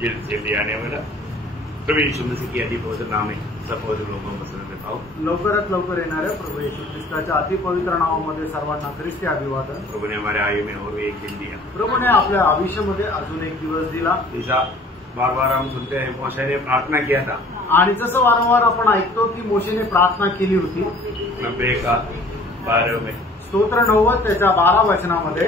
जल्दी आने वाला प्रभू यीशु मसीह की अति पवित्र नाम है सब पवित्र लोगों को पसंद करता हूँ। लवकरात लवकर येणाऱ्या प्रभू येशू ख्रिस्ताच्या अति पवित्र नावामध्ये सर्वांना ख्रिस्ती अभिवादन। प्रभु ने हमारे आयु में और एक दिन दिया। प्रभूने आपल्या आयुष्यामध्ये अजून एक दिवस दिला। जैसा बार बार हम सुनते हैं मोशे ने प्रार्थना किया था आणि जसं वारंवार आपण ऐकतो की मोशेने प्रार्थना केली होती 90:12 में स्तोत्र 90 त्याच्या 12 वचनामध्ये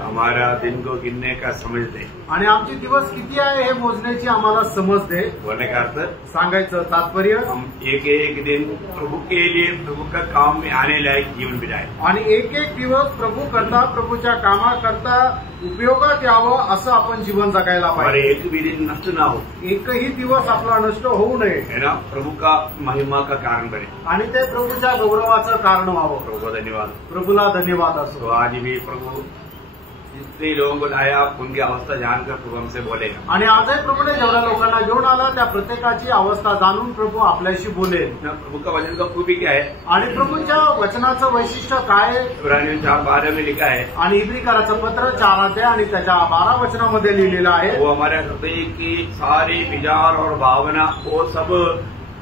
हमारा दिन को गिनने का समझ दे आणि आमचे दिवस किती आहे हे मोजण्याची आम्हाला समज दे। बोलने का अर्थ सांगायचं तात्पर्य हम एक एक दिन प्रभु के लिए प्रभु का काम में आने लायक जीवन बिताए आणि एक एक दिवस प्रभू करता प्रभूच्या कामाकरता उपयोगात यावं असं आपण जीवन जगायला और पाहिजे। एक भी दिन नष्ट ना हो, एकही दिवस आपला नष्ट होऊ नये है ना, प्रभु का महिमा का कारण बने आणि ते प्रभूच्या गौरवाचं कारण व्हावं। प्रभु को धन्यवाद। प्रभूला धन्यवाद असो। तो आज भी प्रभु जितने लोगों को लाया उनकी अवस्था जानकर प्रभु हमसे बोलेगा आणि आजही प्रभूने जेवढ्या लोकांना घेऊन आला त्या प्रत्येकाची अवस्था जाणून प्रभू आपल्याशी बोलेल। प्रभु का वचन का खूबी क्या है आणि प्रभूच्या वचनाचं वैशिष्ट्य काय आहे? इब्रानियों 4:12 में लिखा है आणि इब्रिकाराचं पत्र 4 अध्याय आणि त्याच्या 12 वचनामध्ये लिहिलेलं आहे वो हमारे हृदय की सारी विचार और भावना वो सब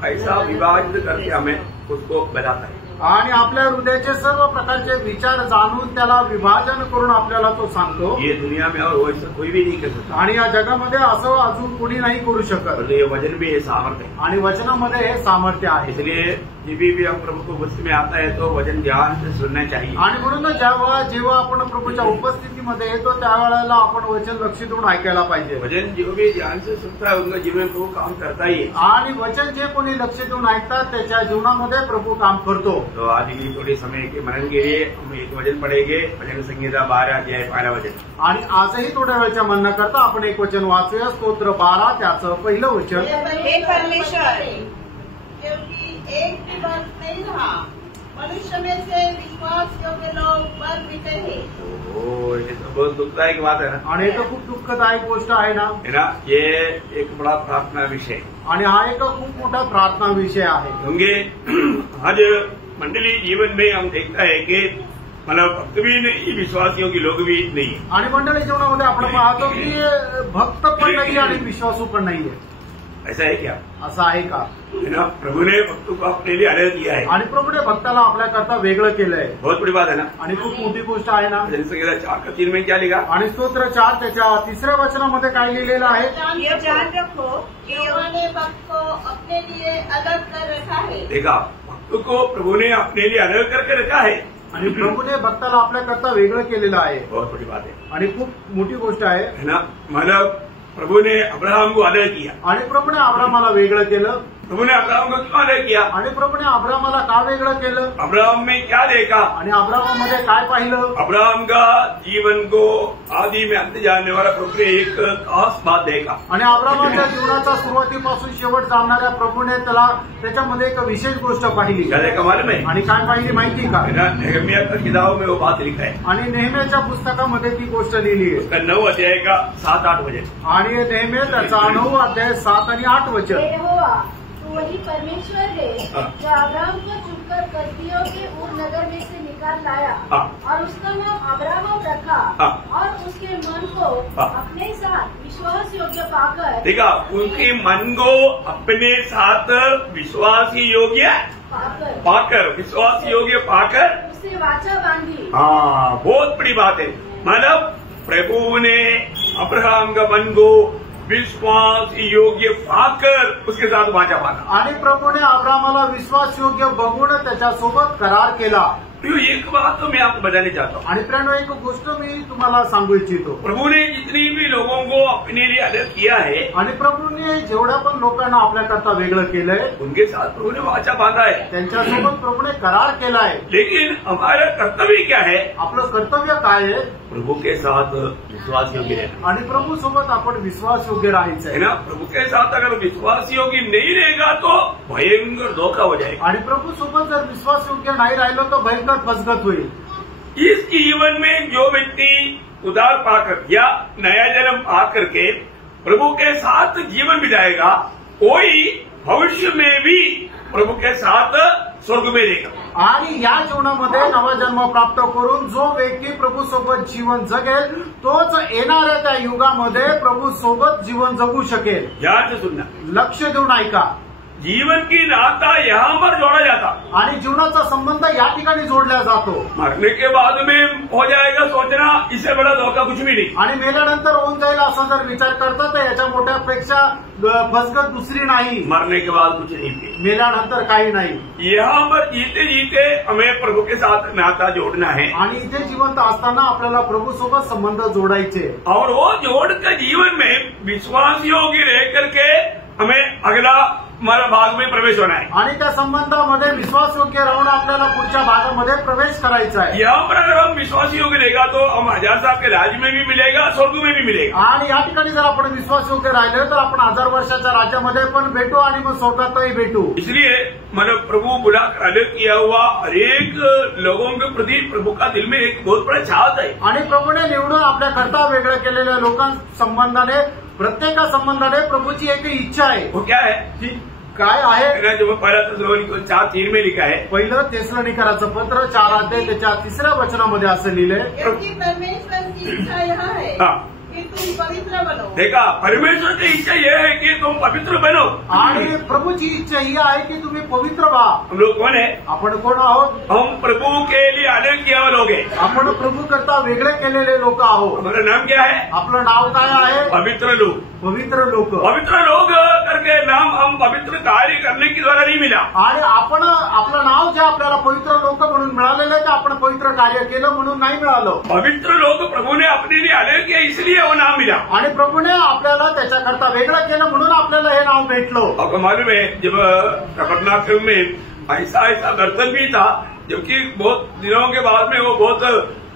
ऐसा विभाजित करके हमें उसको बताता है आणि आपल्या हृदयाचे सर्व प्रकारचे विचार जाणून त्याला विभाजन करून आपल्याला तो सांगतो। ये दुनिया में और वैसा कोई भी नहीं कर सकता आणि या जगामध्ये असं अजून कोणी नाही करू शकत। ये वचन भी है सामर्थ्य है आणि वचनामध्ये हे सामर्थ्य आहे। इसलिए जब भी हम प्रभु को उपस्थिति में आता है तो वचन ध्यान से सुनना चाहिए आणि म्हणून जेव्हा आपण प्रभूच्या उपस्थितीमध्ये येतो त्यावेळेला आपण वचन लक्ष देऊन ऐकायला पाहिजे। वचन जो भी ध्यान से सुनता है उनका जीवन प्रभु काम करता ही है आणि वचन जे कोणी लक्ष देऊन ऐकतात त्याच्या जीवनामध्ये प्रभू काम करतो। तो आज भी थोड़ी समय के मनन के लिए हम एक वचन पढ़ेंगे भजन संहिता 12 अध्याय 1 वचन। आणि आजही थोड्या वेळच्या म्हणणं करता आपण एक वचन वाचूया स्तोत्र 12 त्याचं पहिलं वचन। हे परमेश्वर क्योंकि एक भी बात नहीं रहा मनुष्य में से विश्वास योग्य लोग बल मिटे हैं। ये तो बहुत दुखदायक बात है ना। आणि हे तर खूप दुःखदायक गोष्ट आहे ना। है ना, ये एक बड़ा प्रार्थना विषय आणि हा एक खूप मोठा प्रार्थना विषय आहे। होंगे आज मंडली जीवन में हम देखता है कि मतलब भक्त भी नहीं विश्वासियों की लोग भी नहीं है आणि मंडळी जीवनामध्ये आपण पाहतो की भक्त पण नाही आणि विश्वासू पण नाहीये। ऐसा है क्या? असं आहे का? है ना, प्रभु ने भक्तों को अपने लिए अलग किया है आणि प्रभूने भक्ताला आपल्याकरता वेगळं केलंय। बहुत बड़ी बात है ना। आणि खूप मोठी गोष्ट आहे ना। भजन संहिता 4:3 में क्या लिखा? आणि स्तोत्र 4 त्याच्या 3ऱ्या वचनामध्ये काय लिहिलेलं आहे? ये जान रखो कि यहोवा ने भक्त को अपने लिए अलग कर रखा है। देखा, भक्त को प्रभु ने अपने लिए अलग करके रखा है आणि प्रभूने भक्ताला आपल्याकरता वेगळं केलेलं आहे। बहुत बड़ी बात है आणि खूप मोठी गोष्ट आहे है ना। मतलब प्रभु ने अब्राहम को अलग किया आणि प्रभूने अब्राहमाला वेगळं केलं। प्रभु ने अब्राहम को क्यों अलग किया? आणि प्रभूने अब्राहमाला का वेगळं केलं? अब्राहम में क्या देखा? आणि अब्राहमामध्ये काय पाहिलं? अब्राहम का जीवन को आदि में अंत जानने वाला प्रभु ने एक खास बात देखा आणि अब्राहमाच्या जीवनाचा सुरुवातीपासून शेवट जाणणाऱ्या प्रभूने त्याच्यामध्ये एक विशेष गोष्ट पाहिली। क्या देखा मालूम है? आणि काय पाहिली माहिती का? नेहमिया की किताब में वो बात लिखा है आणि नेहमीच्या पुस्तकामध्ये ती गोष्ट लिहिली आहे। उसका 9 अध्याय का 7-8 वचन। आणि नेहमी त्याचा 9 अध्याय 7 आणि 8 वचन। यहोवा तू वही परमेश्वर है जो अब्राहम को चुनकर कसदियों के ऊर नगर में से निकाल लाया और उसका नाम अब्राहम रखा और उसके मन को अपने साथ विश्वास योग्य पाकर देखा, उनके मन को अपने साथ विश्वास योग्य पाकर विश्वास योग्य पाकर उससे वाचा बांधी। हाँ, बहुत बड़ी बात है। मतलब प्रभु ने अब्राहम का मन को विश्वास योग्य पाकर उसके साथ वाचा बांधा। आणि प्रभूने अब्राहमाला विश्वास योग्य बघून त्याच्यासोबत करार केला। तो एक बात तो मैं आपको बताने चाहता हूँ। आणि प्रेरणा एक गोष्ट मी तुम्हाला सांगू इच्छितो। प्रभु ने जितनी भी लोगों को अपने लिए अलग किया है आणि प्रभूने जेवढ्या पण लोकांना आपल्याकरता वेगळं केलंय उनके साथ प्रभु ने वाचा बांधा है, त्यांच्यासोबत प्रभूने करार केलाय। लेकिन हमारा कर्तव्य क्या है? आपलं कर्तव्य काय आहे? प्रभु के साथ विश्वास योग्य रहना। आणि प्रभू सोबत आपण विश्वास योग्य राहायचं है आहे ना। प्रभु के साथ अगर विश्वास योग्य नहीं रहेगा तो भयंकर धोखा हो जाएगा। आणि प्रभू सोबत जर विश्वास योग्य नाही राहिलो तर भयंकर फसगत होईल। इस जीवन में जो व्यक्ति उद्धार पाकर या नया जन्म पाकर के प्रभु के साथ जीवन बिताएगा, कोई भविष्य में भी प्रभु के साथ स्वर्ग में रहेगा। आणि या जीवनामध्ये नवा जन्म प्राप्त करून जो व्यक्ती प्रभू सोबत जीवन जगेल तोच येणाऱ्या त्या युगामध्ये प्रभू सोबत जीवन जगू शकेल। ध्यान से सुनना, लक्ष देऊन ऐका। जीवन की नाता यहाँ पर जोड़ा जाता आणि जीवनाचा संबंध या ठिकाणी जोडला जातो। मरने के बाद में हो जाएगा सोचना इससे बड़ा धोखा कुछ भी नहीं। आणि मेल्यानंतर होऊन जाईल असा जर विचार करता तर याच्या मोठ्यापेक्षा फसगत दुसरी नाही। मरने के बाद कुछ नहीं, मेल्यानंतर काही नाही। यहाँ पर जीते जीते हमें प्रभु के साथ नाता जोड़ना है आणि इथे जिवंत असताना आपल्याला प्रभु सोबत संबंध जोडायचे और वो जोड़कर जीवन में विश्वास योग्य रह करके हमें अगला हमारा भाग में प्रवेश होना है। आणि त्या संबंधामध्ये विश्वास योग्य राहून आपल्याला पुढच्या भागामध्ये प्रवेश करायचा आहे। यहाँ पर अगर हम विश्वास योग्य रहेगा तो हम हजार साहब के राज्य में भी मिलेगा, स्वर्ग में भी मिलेगा। आणि या ठिकाणी जर आपण विश्वास योग्य राहिले तर आपण 1000 वर्षाच्या राज्यामध्ये पण भेटू आणि मग स्वर्गातही भेटू। इसलिए मतलब प्रभु बुलाकर अलग किया हुआ हरेक लोगों के प्रति प्रभु का दिल में एक बहुत बड़ा चाहत है। आणि प्रभूने निवडून आपल्या करता वेगळं केलेल्या लोकांसंबंधाने प्रत्येका संबंधाने प्रभूची एक इच्छा आहे। वो क्या है? काय आहे? जो पहिला तेसलोनिकं 4:3 में लिखा है, पहिलं तेसलोनिकराचं पत्र 4 अध्याय त्याच्या 3ऱ्या वचनामध्ये असं लिहिलंय, क्योंकि परमेश्वर की इच्छा यह है कि तुम पवित्र बनो। देखा, परमेश्वर की इच्छा यह है कि तुम पवित्र बनो। आणि प्रभूची इच्छा ही आहे की तुम्ही पवित्र व्हा। हम लोग कौन है? आपण कोण आहोत? हम प्रभु के लिए अलग किया हुए लोग हैं। आपण प्रभू करता वेगळे केलेले लोक आहोत। हमारा नाम क्या है? आपलं नाव काय आहे? पवित्र लोग। पवित्र लोक। पवित्र लोग करके नाम हम पवित्र कार्य करने के द्वारा नहीं मिला। आणि आपण आपलं नाव जे आपल्याला पवित्र लोक म्हणून मिळालेलं ते आपण पवित्र कार्य केलं म्हणून नाही मिळालं। पवित्र लोग प्रभु ने अपने लिए अलग किया इसलिए वो नाम मिला। आणि प्रभूने आपल्याला त्याच्याकरता वेगळं केलं म्हणून आपल्याला हे नाव भेटलं। आपको मालूम है जब कबरनाथ में ऐसा बर्तन भी था, जबकि बहुत दिनों के बाद में वो बहुत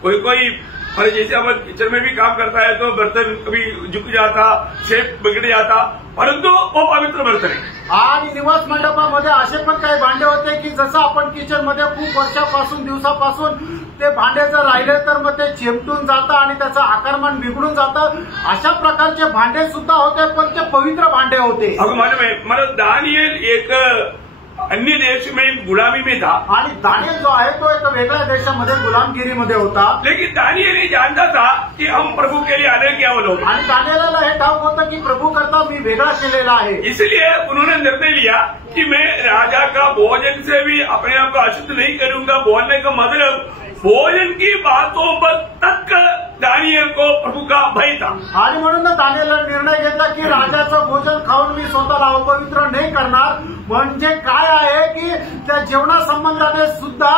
कोई और जैसे हम किचन में भी काम करता है तो बर्तन कभी झुक जाता, शेप बिगड़ जाता, परंतु वो पवित्र बर्तन है। आणि निवास मंडपामध्ये असे पण काही भांडे होते की जसं आपण किचन मध्ये खूप वर्षापासून दिवसापासून ते भांडे जर राहिले तर मग ते चिमटून जातं आणि त्याचं आकारमान बिघडून जातं। अशा प्रकारचे भांडे सुद्धा होते पण ते पवित्र भांडे होते। आपको मालूम है मतलब दानियल एक अन्य देश में गुलामी में था, आणि दानियल जो आहे तो एक वेगळ्या देशामध्ये गुलामगिरीमध्ये होता। लेकिन दानियल ये जानता था कि हम प्रभु के लिए अलग किया हुआ लोग। आणि दानियेला हे ठाऊक होतं की प्रभू करता मी वेगळा केलेला आहे। इसलिए उन्होंने निर्णय लिया कि मैं राजा का भोजन से भी अपने आप को अशुद्ध नहीं करूंगा। बोलने का मतलब भोजन की बातों पर तक दानियल को प्रभु का भय था। आणि म्हणून दानियेला निर्णय घेतला की राजाचं भोजन खाऊन मी स्वतःला अपवित्र नाही करणार। म्हणजे काय आहे की त्या जेवणा संबंधाने सुद्धा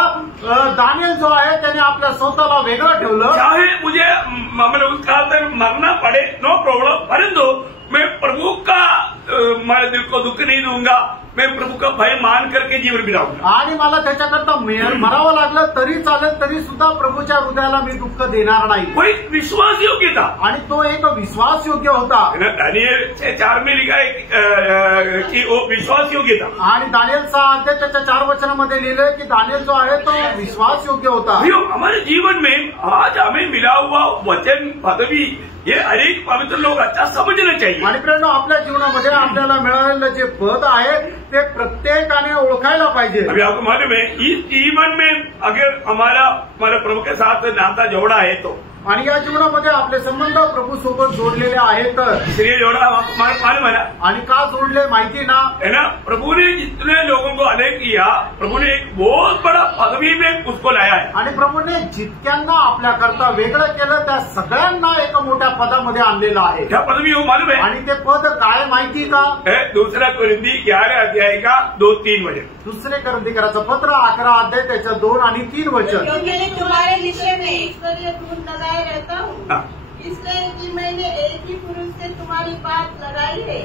दानियल जो आहे त्याने आपल्या स्वतःला वेगळं ठेवलं। चाहे मुझे मतलब उसका अंदर मरना पड़े नो प्रॉब्लम, परंतु मैं प्रभु का मेरे दिल को दुख नहीं दूंगा, मैं प्रभु का भय मान करके जीवन बिताऊंगा। आणि मला त्याच्याकरता मरावं लागलं तरी चालेल तरी सुद्धा प्रभूच्या हृदयाला मी दुःख देणार नाही। कोई विश्वास योग्य था आणि तो एक विश्वास योग्य होता। दानियल 4 में लिखा है कि वो विश्वास योग्य था। आणि दानियल 6 अध्याय त्याच्या 4 वचनामध्ये लिहिलंय की दानियल जो आहे तो विश्वास योग्य होता। हमारे जीवन में आज हमें मिला हुआ वचन पदवी ये हरेक पवित्र लोग अच्छा समझना चाहिए। आणि प्रेरणा आपल्या जीवनामध्ये आपल्याला मिळालेलं जे पद आहे ते प्रत्येकाने ओळखायला पाहिजे। अभी आपको मालूम है इस जीवन में अगर हमारा प्रभु के साथ नाता जोड़ा है तो, आणि या जीवनामध्ये आपले संबंध प्रभू सोबत जोडलेले आहेत। इसलिए जोड़ा मालूम है ना? आणि का जोडले माहिती ना? है ना? प्रभु ने जितने लोगों को अलग किया, प्रभु ने एक बहुत बड़ा पदवी में उसको लाया है। आणि प्रभूने जितक्यांना आपल्या करता वेगळं केलं त्या सगळ्यांना एका मोठ्या पदामध्ये आणलेलं आहे। क्या पदवी हो मालूम है? आणि ते पद काय माहिती का? 2 कोरिन्थी 11 अध्याय का 2-3 वचन। 2 कोरिन्थीकराचं पत्र 11 अध्याय त्याच्या 2 आणि 3 वचन। क्योंकि मैं तुम्हारे विषय में ईश्वरीय गुण लगाए रहता हूँ, इसलिए कि मैंने एक ही पुरुष से तुम्हारी बात लगाई है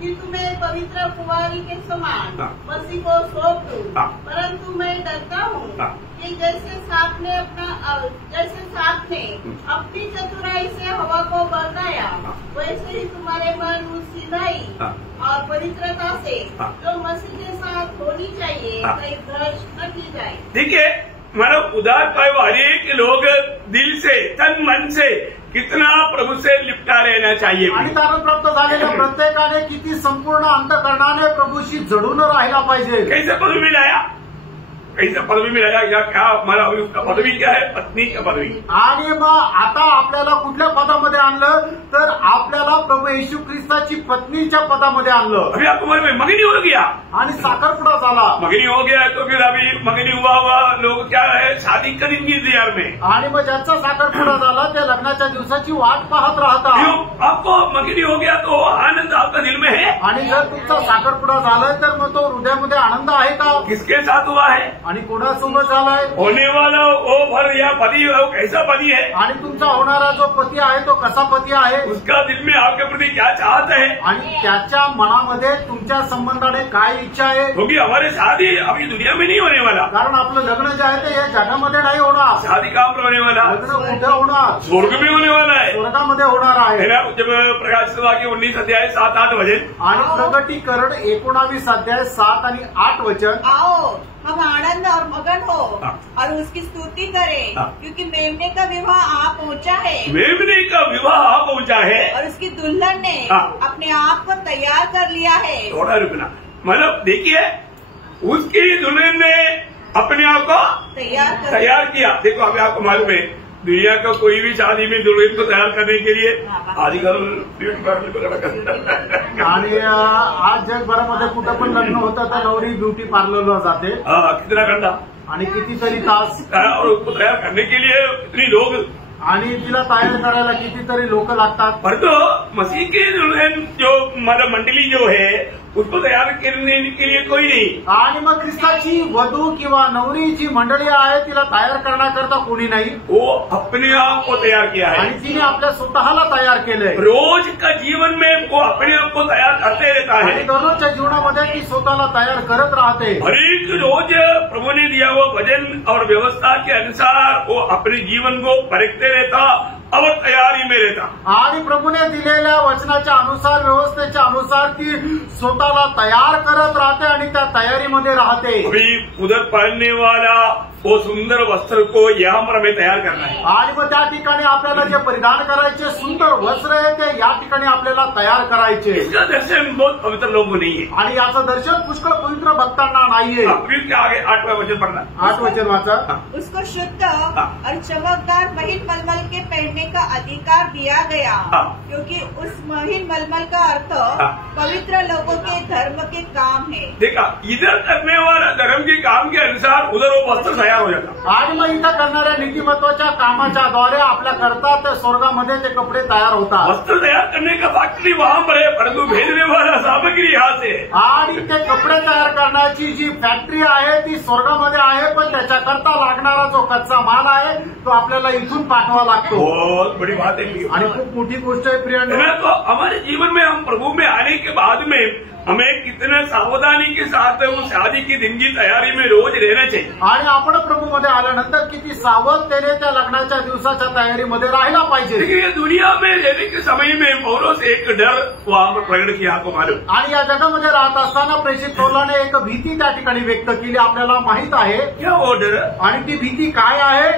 कि तुम्हें पवित्र कुंवारी के समान मसीह को सौंप दूं। परंतु मैं डरता हूँ कि जैसे सांप ने अपनी चतुराई से हवा को बरताया, वैसे ही तुम्हारे मन उस सीधाई और पवित्रता से जो मसीह के साथ होनी चाहिए कहीं भ्रष्ट न की जाए। देखिए मतलब उदार पाए हरेक लोग दिल से तन मन से कितना प्रभु से लिपटा रहना चाहिए। आणि तारण प्राप्त झालेल्या प्रत्येकाने किती संपूर्ण अंतःकरणाने प्रभूशी जडून राहायला पाहिजे। कैसे पदवी मिलाया? कैसा पदवी मिळाला या क्या हमारा उसका पदवी क्या है, पत्नी का पदवी. आणि मग आता आपल्याला कुठल्या पदामध्ये आणलं तर आपल्याला प्रभू येशू ख्रिस्ताची पत्नीच्या पदामध्ये आणलं. अभी आपको मालूम है मंगनी हो गया, आणि साखरपुडा झाला. मंगनी हो गया है तो फिर अभी मंगनी हुआ लोग क्या है शादी करेंगे इंतजार में. आणि मग ज्यांचा साखरपुडा झाला ते लग्नाच्या दिवसाची वाट पाहत राहतात. क्यों? आपको मंगनी हो गया तो आनंद आपका दिल में है. आणि जर तुमचा साखरपुडा झालाय तर मग तो हृदयामध्ये आनंद आहे का? किसके साथ हुआ है? आणि कोणासोबत झालाय? होने वाला वो भर या पति वो कैसा पति है, आणि तुमचा होणारा जो पती आहे तो कसा पती आहे, उसका दिल में आपके प्रति क्या चाहत है, आणि त्याच्या मनामध्ये तुमच्या संबंधाने काय इच्छा आहे. क्योंकि हमारे शादी अभी दुनिया में नहीं होने वाला. कारण आपलं लग्न जे आहे ते या जगामध्ये नाही होणार. शादी कहाँ पर होने वाला? लग्न कुठे होणार? स्वर्ग में होने वाला है. स्वर्गामध्ये होणार है आहे. ना? जब प्रकाश सभा के 19 अध्याय 7-8 वचन आणि प्रगटीकरण 19 अध्याय 7 आणि 8 वचन. आओ हम आनंद और मगन हो और उसकी स्तुति करें, क्योंकि मेमने का विवाह आ पहुंचा है. मेमने का विवाह आ पहुंचा है और उसकी दुल्हन ने अपने आप को तैयार कर लिया है. थोड़ा रुकना, मतलब देखिए उसकी दुल्हन ने अपने आप को तैयार किया. देखो अभी आपको मालूम है दुनिया का कोई भी शादी में दुल्हन को तैयार करने के लिए आजकल ब्यूटी पार्लर वगैरह करता. आणि आज जगभरामध्ये कुठं पण लग्न होतं तर नवरी ब्युटी पार्लरला जाते. कितना घंटा आणि कितीतरी तास. और उसको तैयार करने के लिए इतनी लोग, आणि तिला तयार करायला कितीतरी लोक लागतात. पर तो मसीह के दुल्हन जो मतलब मंडली जो है उसको तैयार करने के लिए कोई नहीं. आणि मग ख्रिस्ताची वधू किंवा नवरी जी मंडळी आहे तिला तयार करण्याकरता कोणी नाही. वो अपने आप को तैयार किया है. आणि तिने आपल्या स्वतःला तयार केलंय. रोज का जीवन में वो अपने आप को तैयार करते रहता आणि है. दररोजच्या जीवनामध्ये ती स्वतःला तयार करत राहते. हर एक रोज प्रभु ने दिया वो वचन और व्यवस्था के अनुसार वो अपने जीवन को परखते रहता और तैयारी में रहता. आणि प्रभूने दिलेल्या वचनाच्या अनुसार व्यवस्थेच्या अनुसार ती स्वतःला तयार करत राहते आणि त्या तयारीमध्ये राहते. अभी उधर पहनने वाला वो सुंदर वस्त्र को यहाँ पर हमें तैयार करना है. आणि मग त्या ठिकाणी आपल्याला जे परिधान करायचे सुंदर वस्त्र आहे ते या ठिकाणी आपल्याला तयार करायचे. इसका दर्शन बहुत पवित्र लोगों को नहीं है. आणि याचं दर्शन पुष्कळ पवित्र भक्तांना नाहीये. अभी इसके आगे 8वां वचन पढ़ना. 8 वचन वाचा. उसको शुद्ध और चमकदार महीन मलमल के पहनने का अधिकार दिया गया, क्योंकि उस महीन मलमल का अर्थ पवित्र लोगों के धर्म के काम है. देखा इधर करने वाला धर्म के काम के अनुसार उधर वो वस्त्र तैयार हो जाता. आणि मग इथं करणाऱ्या नीतिमत्वाच्या कामाच्या द्वारे आपल्या करता ते स्वर्गामध्ये ते कपडे तयार होतात. वस्त्र तैयार करने का फैक्ट्री वहाँ पर है, परंतु भेजने वाला सामग्री यहाँ से. आणि ते कपडे तयार करण्याची जी फॅक्टरी आहे ती स्वर्गामध्ये आहे, पण त्याच्याकरता लागणारा जो कच्चा माल आहे तो आपल्याला इथून पाठवा लागतो. बहुत बड़ी बात है. आणि खूप मोठी गोष्ट आहे प्रियांनो. तो हमारे जीवन में हम प्रभु में आने के बाद में हमें कितने सावधानी के साथ उस शादी की दिन की तैयारी में रोज रहना चाहिए. आणि आपण प्रभूमध्ये आल्यानंतर किती सावधतेने त्या लग्नाच्या दिवसाच्या तयारीमध्ये राहायला पाहिजे. देखिए दुनिया में रहने के समय में पौलुस एक डर वहाँ पर प्रकट किया, आपको मालूम. आणि या जगामध्ये राहत असताना प्रेषित पौलाने एक भीती त्या ठिकाणी व्यक्त केली, आपल्याला माहित आहे. क्या वो डर? आणि ती भीती काय आहे?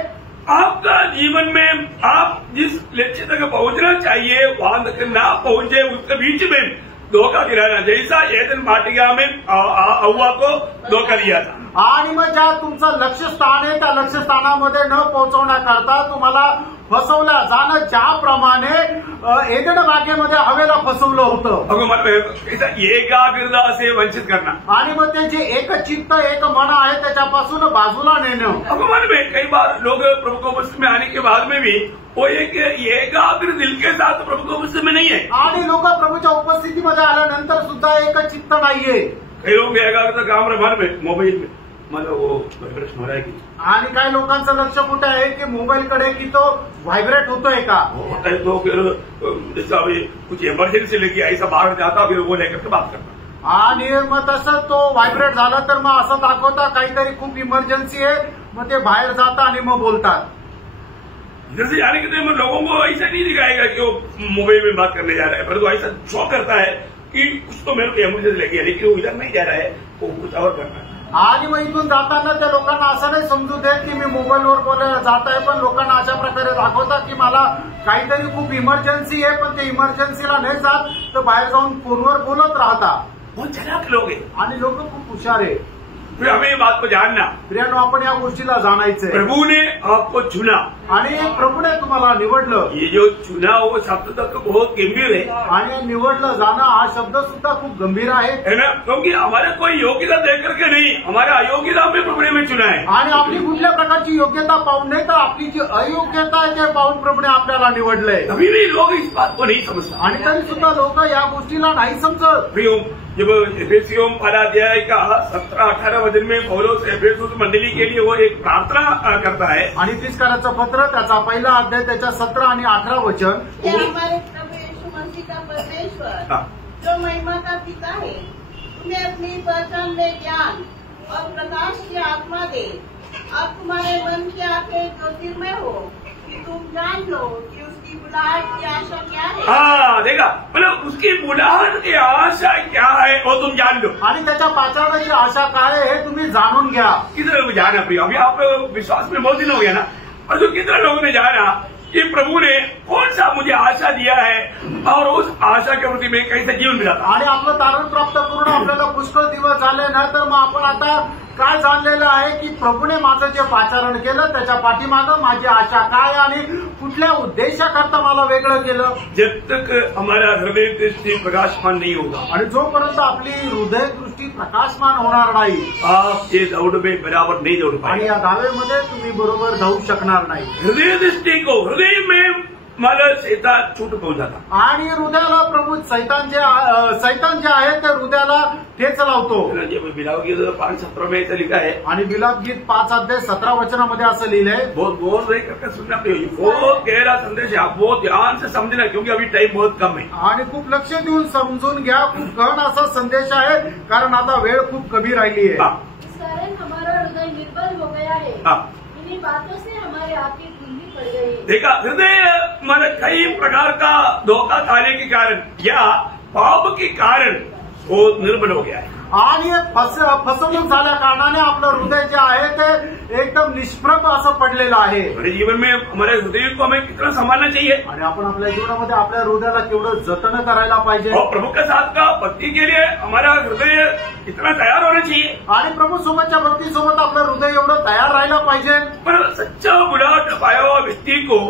आपका जीवन में आप जिस लक्ष्य तक पहुंचना चाहिए वहां तक ना पहुंचे उसके बीच में धोखा दिलाना, जैसा एदन वाटिका में हव्वा को धोखा दिया था. आणि मग ज्या तुमचं लक्ष्यस्थान आहे त्या लक्ष्यस्थानामध्ये न पोहोचवण्याकरता तुम्हाला फसवल्या जाणं, ज्याप्रमाणे एदन बागेमध्ये हवेला फसवलं होतं. एकाग्रता से वंचित करना. आणि मग ते जे एक चित्त एक मन आहे त्याच्यापासून बाजूला नेणं. भगवान में कई बार लोग प्रभु को मसीह में आने के बाद में भी वो एक एकाग्र दिल के साथ प्रभु को मसीह में नहीं है. आणि लोक प्रभूच्या उपस्थितीमध्ये आल्यानंतर सुद्धा एक चित्त नाहीये. कई लोग एकाग्रता काम रमान में मोबाइल में मतलब वो प्रश्न हो रहा है की. आणि काही लोकांचं लक्ष कुठे आहे की मोबाईलकडे की तो व्हायब्रेट होतोय का. होता है तो फिर जैसा अभी कुछ इमरजेंसी लेके ऐसा बाहर जाता फिर वो लेकर के बात करता. आणि मग तसं तो व्हायब्रेट झाला तर मग असं दाखवता काहीतरी खूप इमर्जन्सी आहे, मग ते बाहेर जातात आणि मग बोलतात. जैसे यानी कि लोगों को ऐसा नहीं दिखाएगा कि वो मोबाइल में बात करने जा रहा है, परंतु ऐसा शो करता है कि कुछ तो मेरे को इमरजेंसी लगी है, लेकिन वो इधर नहीं जा रहा है, वो कुछ और करना है. आणि मग इथून जाताना त्या लोकांना असं नाही समजू देत की मी मोबाईलवर बोलायला जात आहे, पण लोकांना अशा प्रकारे दाखवतात की मला काहीतरी खूप इमर्जन्सी आहे, पण ते इमर्जन्सीला नाही जात तर बाहेर जाऊन फोनवर बोलत राहतात. बहुत चालाक लोग हैं. आणि लोक खूप हुशार आहे. फिर हमें ये बात को जानना, प्रियानो आपण या गोष्टीला जाणायचंय, प्रभु ने आपको चुना आणि प्रभूने तुम्हाला निवडलं. ये जो चुना वो शब्द तक बहुत गंभीर है, आणि निवडलं जाणं हा शब्द सुद्धा खूप गंभीर आहे ना, क्योंकि हमारे कोई योग्यता देख करके नहीं, हमारे अयोग्यता में प्रभु ने हमें चुना है. आणि आपली कुठल्या प्रकारची योग्यता पाहून नाही तर आपली जी अयोग्यता आहे ते पाहून प्रभूने आपल्याला निवडलंय. अभी भी लोग इस बात को नहीं समझते. आणि तरी सुद्धा लोक या गोष्टीला नाही समजत. जब एफेसियों पहला अध्याय का 17-18 वचन में पौलुस एफेसुस मंडली के लिए वो एक प्रार्थना करता है. आणि तिसकाराचं पत्र त्याचा पहिला अध्याय त्याच्या 17 आणि 18 वचन. हे हमारे प्रभु यीशु मसीह का परमेश्वर जो महिमा का पिता है तुम्हें अपनी पहचान में ज्ञान और प्रकाश की आत्मा दे और तुम्हारे मन की आंखें ज्योतिर्मय हो कि तुम जान लो कि उसकी बुलाहट की आशा क्या है. हाँ देखा, मतलब उसकी बुलाहट की आशा क्या है वो तुम जान लो. आणि त्याच्या पाचारण्याची आशा काय आहे हे तुम्ही जाणून घ्या. कितने लोग जाना प्रिय, अभी आप विश्वास में बहुत दिन हो गया ना, और जो कितने लोगों ने जाना कि प्रभु ने कौन सा मुझे आशा दिया है और उस आशा के प्रति मैं कैसे जीवन बिताता. आणि आपलं तारण प्राप्त करून आपल्याला पुष्कळ दिवस झाले ना, तर मग आपण आता काय जाणलेलं आहे की प्रभूने माझं जे पाचारण केलं त्याच्या पाठीमागं माझी आशा काय आणि कुठल्या उद्देशाकरता मला वेगळं केलं. जब तक हमारा हृदय दृष्टि प्रकाशमान नहीं होगा आणि जोपर्यंत आपली हृदय दृष्टी प्रकाशमान होणार नाही, आप ये दौड़ में बराबर नहीं दौड़ आणि पाएंगे. या दावेमध्ये तुम्ही बरोबर जाऊ शकणार नाही. हृदय दृष्टि को हृदय में मला शैतान छूट पहुंचाता. आणि हृदयाला प्रभू सैतान जे आहे ते हृदयाला ठेच लावतो. बिलाव गीत 5:17 में ऐसा लिखा है. आणि बिलाप गीत 5 अध्याय 17 वचनामध्ये असं लिहिलंय. बहुत गौर से करके सुनना चाहिए, बहुत गहरा संदेश है, आप बहुत ध्यान से समझना क्योंकि अभी टाइम बहुत कम है. आणि खूप लक्ष देऊन समजून घ्या, खूप गहन असा संदेश आहे कारण आता वेळ खूप कमी राहिली आहे. इस कारण हमारा हृदय निर्बल हो गया है, इन्हीं बातों से हमारी आंखें धुंधली पड़ गई. देखा, हृदय हमारे कई प्रकार का धोखा खाने के कारण या पाप के कारण वो निर्बल हो गया है. आणि फसवणूक झाल्या कारणाने आपलं हृदय जे आहे ते एकदम निष्प्रभ असं पडलेलं आहे. हमारे जीवन में हमारे हृदय को हमें कितना संभालना चाहिए. आणि आपण आपल्या जीवनामध्ये आपल्या हृदयाला केवढं जतन करायला पाहिजे. और प्रभु के साथ का भक्ति के लिए हमारा हृदय कितना तैयार होना चाहिए. आणि प्रभू सोबतच्या भक्तीसोबत आपलं हृदय एवढं तयार राहायला पाहिजे. पर सच्चा बुलाहट पाया हुआ व्यक्ति को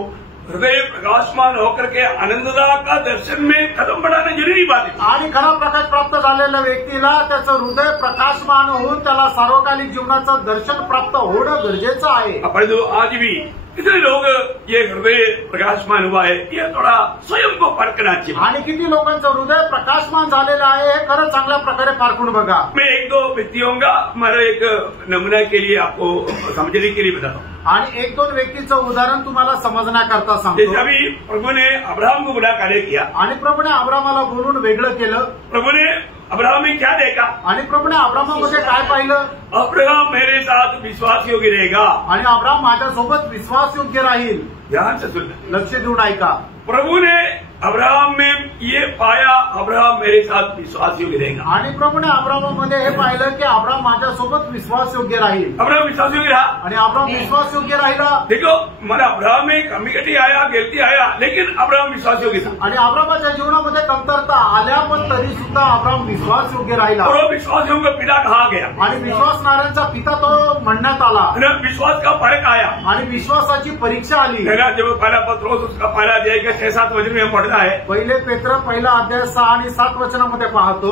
हृदय प्रकाशमान होकर के आनंददा का दर्शन में कदम बढ़ाना जरूरी बात है. आणि खरा प्रकाश प्राप्त झालेल्या व्यक्तीला त्याचं हृदय प्रकाशमान होऊन त्याला सार्वकालिक जीवनाचं दर्शन प्राप्त होणं गरजेचं आहे. परंतु आज भी कितने लोग ये हृदय प्रकाशमान हुआ है ये थोड़ा स्वयं को परखना चाहिए. आणि किती लोकांचं हृदय प्रकाशमान झालेलं आहे हे खरं चांगल्या प्रकारे पारखून बघा. मैं 1-2 व्यक्तियों का हमारा एक नमूना के लिए आपको समझने के लिए बताता हूँ. आणि 1-2 व्यक्तीचं उदाहरण तुम्हाला समजण्याकरता सांगतो. जैसा भी प्रभु ने अब्राहम को बुला कार्य किया आणि प्रभूने अब्रामाला बोलून वेगळं केलं. प्रभु ने अब्राहम में क्या देखा. आणि प्रभूने अब्रामामध्ये काय पाहिलं. अब्राहम मेरे साथ विश्वास योग्य रहेगा. आणि अब्राम माझ्यासोबत विश्वासयोग्य राहील. ध्यान से सुनना, लक्ष देऊन ऐका. प्रभु ने अब्राहम में ये पाया अब्राहम मेरे साथ विश्वास योग्य रहेगा. आणि प्रभूने अब्रामामध्ये हे पाहिलं की अब्राम माझ्यासोबत विश्वासयोग्य राहील. अब्राहम विश्वास योग्य रहा. आणि अब्राम विश्वासयोग्य राहिला. देखो मला अब्राहम में कमी आया, गिरती आया, लेकिन अब्राहम विश्वास योग्य था. आणि अब्रामाच्या जीवनामध्ये कमतरता आल्या पण तरी सुद्धा अब्राम विश्वासयोग्य राहिला. और वो विश्वास योग्य पिता कहा गया. आणि विश्वासणाऱ्यांचा पिता तो म्हणण्यात आला. विश्वास का फर्क आया. आणि विश्वासाची परीक्षा आली. जब पहला पत्रोस उसका पहला अध्याय का 6-7 वचन में हम पढ़ना है. पहिले पेत्र पहिला अध्याय 6 आणि 7 वचनामध्ये पाहतो.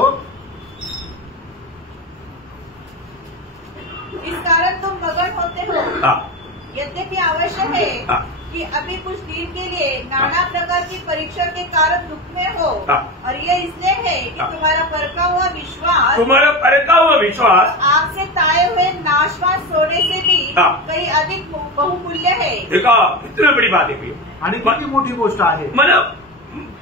इस कारण तुम मगन होते हो, यद्यपि आवश्यक है कि अभी कुछ दिन के लिए नाना प्रकार की परीक्षा के कारण दुख में हो. और ये इसलिए है कि तुम्हारा परखा हुआ विश्वास आग से ताए हुए नाशवान सोने से भी कहीं अधिक बहुमूल्य है. देखा, इतनी बड़ी बात है. आणि किती मोठी गोष्ट आहे. मतलब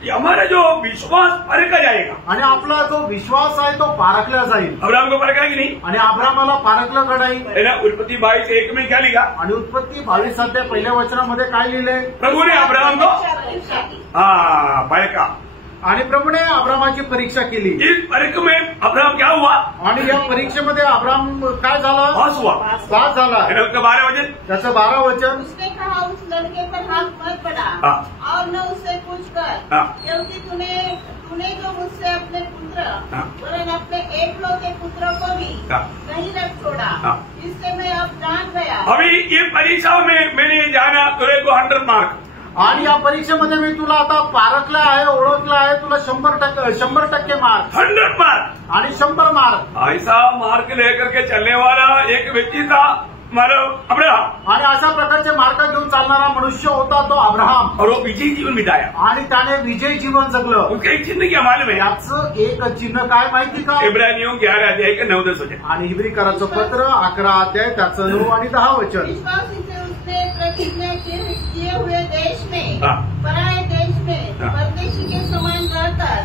हमारा जो विश्वास परखा जाएगा. आणि आपला जो विश्वास आहे तो पारखला जाईल. अब्राहम को परखा की नहीं. आणि अब्रामाला पारखलं का नाही. उत्पत्ति 22:1 में क्या लिखा. आणि उत्पत्ती 22 अध्याय पहिल्या वचनामध्ये काय लिहिलंय. प्रभु ने अब्राहम को परखा. आणि प्रभूने अब्रामाची परीक्षा केली. इस परीक्षा में अब्राहम क्या हुआ? आणि या परीक्षेमध्ये अब्राम काय झाला? पास झाला. 12 वचन, त्याचं 12 वचन. उसने कहा उस लड़के पर हाथ मत बढ़ा और न उससे कुछ कर, क्योंकि तूने जो मुझसे अपने पुत्र वरन अपने एकलौते पुत्र को भी नहीं रख छोड़ा, इससे मैं अब जान गया. अभी ये परीक्षा में मैंने जाना तुरे को 100 मार्क. आणि या परीक्षेमध्ये मी तुला आता पारखलं आहे, ओळखलं आहे, तुला 100% मार्क. 100 मार्क आणि 100 मार्क. ऐसा मार्क लेकर के चलने वाला एक व्यक्ती था मतलब अब्राहम. आणि अशा प्रकारचे मार्क घेऊन चालणारा मनुष्य होता तो अब्राहम. और वो विजयी जीवन बिताया. आणि त्याने विजयी जीवन जगलं. उसका एक चिन्ह क्या मालूम है? याचं एक चिन्ह काय माहिती का? इब्रानियों 11 अध्याय के 9-10 वचन. आणि इब्रिकराचं पत्र 11 अध्याय त्याचं 9 आणि 10 वचन. विश्वासी से उसने प्रतिज्ञा किए हुए देश में, पराये देश में परदेशी के समान रहकर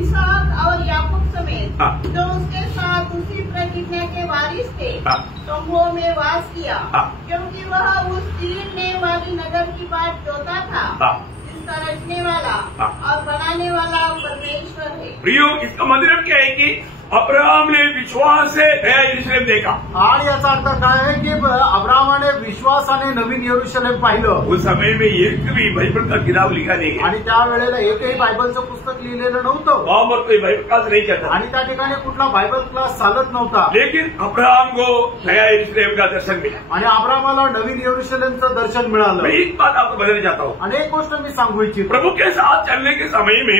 इसहाक और याकूब समेत जो उसके साथ उसी प्रतिज्ञा के वारिस थे तंबुओं में वास किया, क्योंकि वह उस चीरने वाली नगर की बात जोता था जिसका रचने वाला और बनाने वाला परमेश्वर है. प्रियो, इसका मतलब क्या है कि अब्राहम ने विश्वास से नया यरूशलेम देखा. आणि याचा अर्थ काय आहे की अब्राहमाने विश्वासाने नवीन यरूशलेम पाहिलं. उस समय में एक भी बाइबल का किताब लिखा नहीं गया. आणि त्यावेळेला एकही बायबलचं पुस्तक लिहिलेलं नव्हतं. वहां पर कोई बाइबल क्लास नहीं करता. आणि त्या ठिकाणी कुठला बायबल क्लास चालत नव्हता. लेकिन अब्राहम को नया यरूशलेम का दर्शन मिला. आणि अब्राहमाला नवीन यरूशलेमचं दर्शन मिळालं. मैं एक बात आपको बताना चाहता हूँ. अनेक गोष्ट मी सांगू इच्छितो. प्रभु के साथ चलने के समय में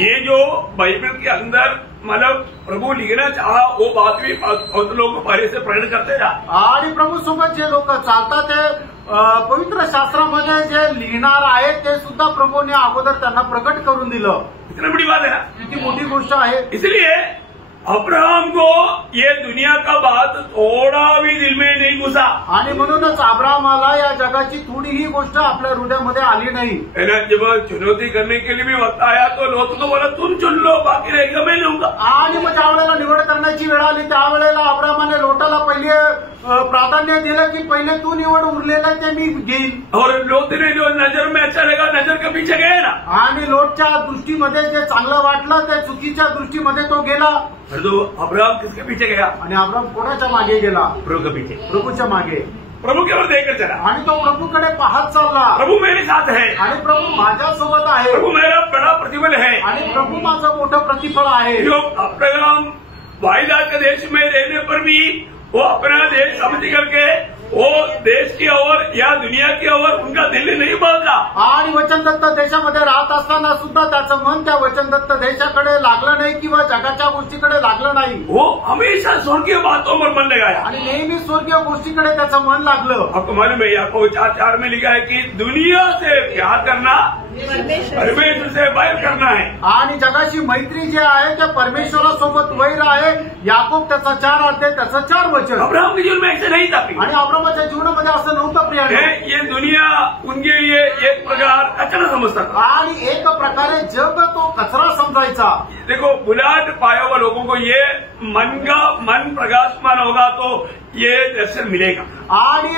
ये जो बाइबल के अंदर मतलब प्रभु लिखना चाहा वो बात भी बहुत लोग पहले से प्रेरणा करते जा. आणि प्रभू सोबत जे लोक चालतात ते पवित्र शास्त्रामध्ये जे लिहिणार आहेत ते सुद्धा प्रभूने अगोदर त्यांना प्रकट करून दिलं. इतनी बड़ी बात है ना. किती मोठी गोष्ट आहे. इसलिए अब्राहम को ये दुनिया का बात थोड़ा भी दिल में नहीं घुसा. आणि म्हणूनच अब्राहमाला या जगाची थोडीही गोष्ट आपल्या हृदयामध्ये आली नाही. है ना. जब चुनौती करने के लिए भी वक्त आया तो लोग को बोला तुम चुन लो, बाकी रहेगा मैं लूंगा. आणि मग ज्या वेळेला निवड करण्याची वेळ आली त्यावेळेला अब्राहमाने लोटाला पहिले प्राधान्य दिलं की पहिले तू निवड उरलेलं ते मी घेईन. और लोट ने जो नजर में अच्छा लगा नजर के पीछे गए ना. आणि लोटच्या दृष्टीमध्ये जे चांगलं वाटलं ते चुकीच्या दृष्टीमध्ये तो गेला. तो अब्राहम किसके पीछे गया? आणि अब्राहम कोणाच्या मागे गेला? प्रभु के पीछे, प्रभूच्या मागे. प्रभु के ओर देखकर चला. आणि तो प्रभूकडे पाहत चालला. प्रभु मेरे साथ है. आणि प्रभू माझ्यासोबत आहे. प्रभु मेरा बड़ा प्रतिफल है. आणि प्रभू माझं मोठं प्रतिफळ आहे. जो अब्राहम वायदा के देश में रहने पर भी वो अपना देश समझ करके वो देश की ओर या दुनिया की ओर उनका दिल नहीं बदला. आणि वचनदत्त देशामध्ये राहत असताना सुद्धा त्याचं मन त्या वचनदत्त देशाकडे लागलं नाही किंवा जगाच्या गोष्टीकडे लागलं नाही. वो हमेशा स्वर्गीय बातों पर मन लगाया. आणि नेहमी स्वर्गीय गोष्टीकडे त्याचं मन लागलं. आपको मालूम है याकूब 4:4 में लिखा है कि दुनिया से प्यार करना परमेश्वर से बैर करना है. आणि जगाची मैत्री जी आहे त्या परमेश्वरासोबत वैर आहे. याकूब त्याचा 4 अध्याय त्याचं 4 वचन. अब्राहम के जीवन में ऐसा नहीं था. आणि अब्राहमाच्या जीवनामध्ये असं नव्हतं प्रिय. ये दुनिया उनके लिए एक प्रकार कचरा समझता था. आणि एक प्रकारे जग तो कचरा समजायचा. देखो बुलाट पाया हुआ लोगों को ये मन प्रकाशमान होगा तो ये दर्शन मिलेगा. आणि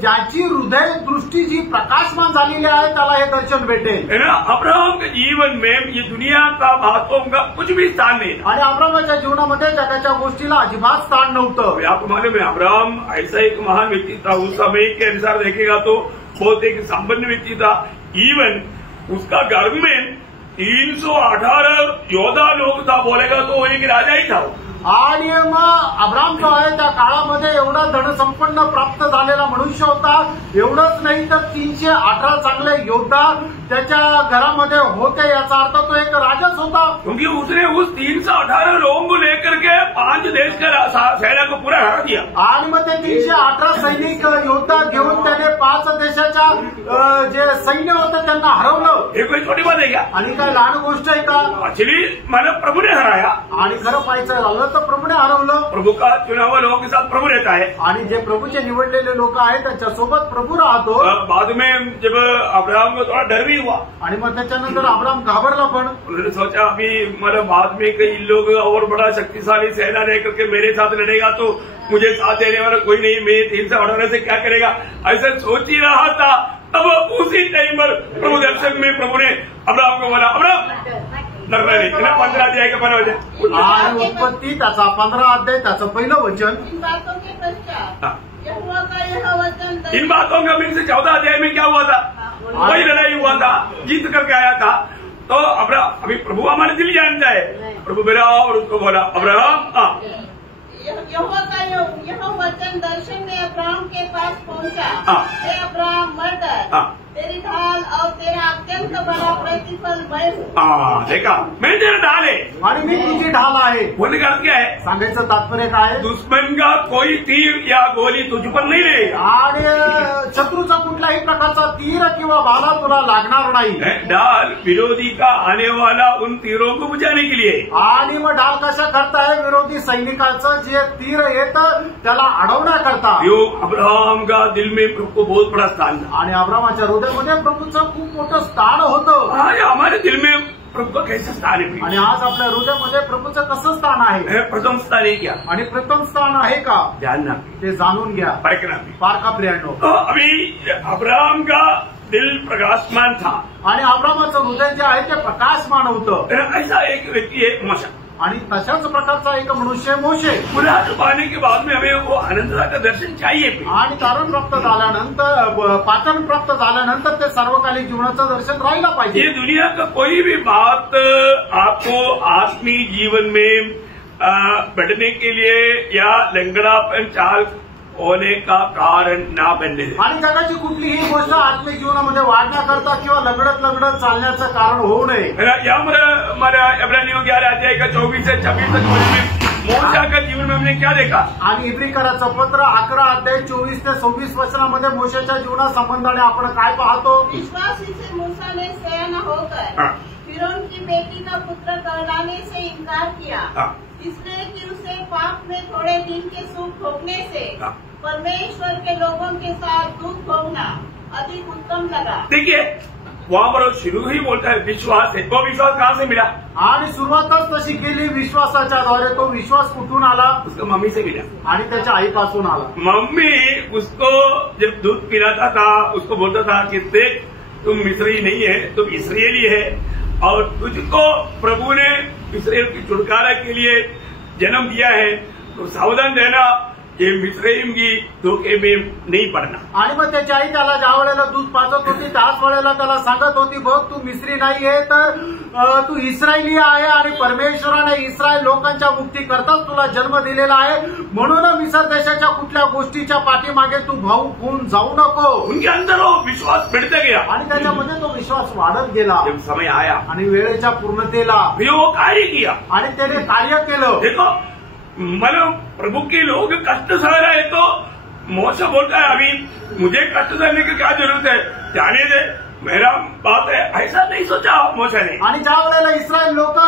ज्याची हृदय दृष्टी जी प्रकाशमान झालेली आहे त्याला हे दर्शन भेटेल. है ना. अब्राहम के जीवन में ये दुनिया का बातों का कुछ भी स्थान नहीं था. आणि अब्राहमाच्या जीवनामध्ये जगाच्या गोष्टीला अजिबात स्थान नव्हतं. आपको मालूम है अब्राहम ऐसा एक महान व्यक्ति था. उस समय के अनुसार देखेगा तो बहुत एक संपन्न व्यक्ति था. इवन उसका घर में 318 योद्धा लोग था. बोलेगा तो वो एक राजा ही था. आणि मग अब्राम जो आहे त्या काळामध्ये एवढा धनसंपन्न प्राप्त झालेला मनुष्य होता. एवढंच नाही तर 318 चांगले योद्धा त्याच्या घरामध्ये होते. याचा अर्थ तो एक राजाच होता. क्योंकि उसने उस 318 लोगों को लेकर के 5 देश का सेना को पूरा हरा दिया. आणि मग ते 318 सैनिक योद्धा घेऊन त्याने 5 देशाच्या जे सैन्य होतं त्यांना हरवलं. हे कोई छोटी बात आहे का? आणि काय लहान गोष्ट आहे का? एक्चुअली मला प्रभु ने हराया. आणि खरं पाहायचं झालं तर प्रभूने हरवलं. प्रभु का चुना हुआ लोगों के साथ प्रभु रहता है. आणि जे प्रभूचे निवडलेले लोक आहेत त्यांच्यासोबत प्रभू राहतो. बाद में जब अब्राहम को थोड़ा डर भी हुआ. आणि मग त्याच्यानंतर अब्राहम घाबरला. पण उन्होंने सोचा अभी मतलब बाद में कई लोग और बड़ा शक्तिशाली सेना लेकर के मेरे साथ लड़ेगा तो मुझे साथ देने वाला कोई नहीं. मैं 318 से क्या करेगा ऐसा सोच ही रहा था. तब उसी टाइम पर प्रभु दर्शन में प्रभु ने अब्राहम को बोला अब्राहम नहीं 15 अध्याय का 15 वचन आणि उत्पत्ती त्याचा 15 अध्याय त्याचं पहिलं वचन. इन बातों के पश्चात यहोवा का यह वचन इन बातों का फिर से 14 अध्याय में क्या हुआ था? वही लड़ाई हुआ था, जीत करके आया था. तो अभी प्रभु हमारे दिल जानता है. प्रभु मेरा और उसको बोला अब्राहम यहोवा का यह वचन दर्शन में अब्राहम के पास पहुंचा. हे अब्राहम मर डर, तेरी ढाल और तेरा अत्यंत बड़ा प्रतिफल मैं हूँ. देखा, मैं तेरा ढाल है आणि मी तुझी ढाल आहे. बोलने का अर्थ क्या है? सांगायचं तात्पर्य काय आहे? दुश्मन का कोई तीर या गोली तुझ पर नहीं रहेगा. आणि शत्रूचा कुठल्याही प्रकारचा तीर किंवा भाला तुला लागणार नाही. ढाल विरोधी का आने वाला उन तीरों को बुझाने के लिए. आणि मग ढाल कशा करताय? विरोधी सैनिकाचं जे तीर येतं त्याला अडवण्याकरता. यो अब्राहम का दिल में प्रभु को बहुत बड़ा स्थान था. आणि अब्रामाच्या हृदयामध्ये प्रभूचं खूप मोठं स्थान होतं. आज हमारे दिल में प्रभु का कैसा स्थान है? आणि आज आपल्या हृदयामध्ये प्रभूचं कसं स्थान आहे? प्रथम स्थान है क्या? आणि प्रथम स्थान आहे का? ध्यान ते जाणून घ्या. पारखा प्रियांनो, अभी अब्राहम का दिल प्रकाशमान था आणि अब्रामाचं हृदय जे आहे ते प्रकाशमान होतं. ऐसा एक व्यक्ती है मोशा. आणि तशाच प्रकारचा एक मनुष्य मोशे. पुराण पाने के बाद में हमें वो आनंदरा का दर्शन चाहिए. आणि तारण प्राप्त झाल्यानंतर, पाचन प्राप्त झाल्यानंतर ते सार्वकालिक जीवनाचं दर्शन राहिला पाहिजे. ये दुनिया का कोई भी बात आपको आत्मीय जीवन में बढ़ने के लिए या लंगड़ापन चाल होने का कारण ना बनने दे. आणि जगाची कुठलीही गोष्ट आत्मिक जीवनामध्ये वाढण्याकरता किंवा लंगडत चालण्याचं कारण होऊ नये. हमारा इब्रानियों 11 अध्याय का 24 से 26 तक मोशा का जीवन में हमने क्या देखा? आणि इब्रिकराचं पत्र 11 अध्याय 24 ते 26 वचनामध्ये मोशेच्या जीवनासंबंधाने आपण काय पाहतो? विश्वासी से मूसा ने सयाना होकर फिरौन की बेटी का पुत्र कहलाने से इनकार किया, इसलिए कि उसे पाप में थोड़े दिन के सुख भोगने से परमेश्वर के लोगों के साथ दुख भोगना अधिक उत्तम लगा. देखिए वहाँ पर शुरू ही बोलता है विश्वास है. वो विश्वास कहाँ से मिला? आणि सुरुवातच तशी केली विश्वासाच्या द्वारे. तो विश्वास कुठून आला? उसको मम्मी से मिला आणि त्याच्या आईपासून आला. मम्मी उसको जब दूध पिलाता था उसको बोलता था कि देख तुम मिस्री नहीं है, तुम इस्राएली है और तुझको प्रभु ने इस्राएल की छुटकारा के लिए जन्म दिया है, तो सावधान रहना हे मिस्रैम की धोके में नहीं पडना. आणि मग त्याची आई त्याला ज्या वेळेला दूध पाजत होती त्याच वेळेला त्याला सांगत होती, बघ तू मिस्री नाहीये तर तू इस्रायली आहे आणि परमेश्वराने इस्रायल लोकांच्या मुक्ती करताच तुला जन्म दिलेला आहे. म्हणून मिसर देशाच्या कुठल्या गोष्टीच्या पाठीमागे तू भाऊ होऊन जाऊ नको. उनके अंदर वो विश्वास बढ़ता गया आणि त्याच्यामध्ये तो विश्वास वाढत गेला. जब समय आया आणि वेळेच्या पूर्णतेला वो कार्य किया आणि त्याने कार्य केलं. देखो मतलब प्रभु के लोग कष्ट सह रहे तो मोशा बोलता है अभी मुझे कष्ट सहने की क्या जरूरत है, जाने दे मेरा बात है. ऐसा नहीं सोचा मोशाने. आणि ज्या वेळेला इस्रायल लोक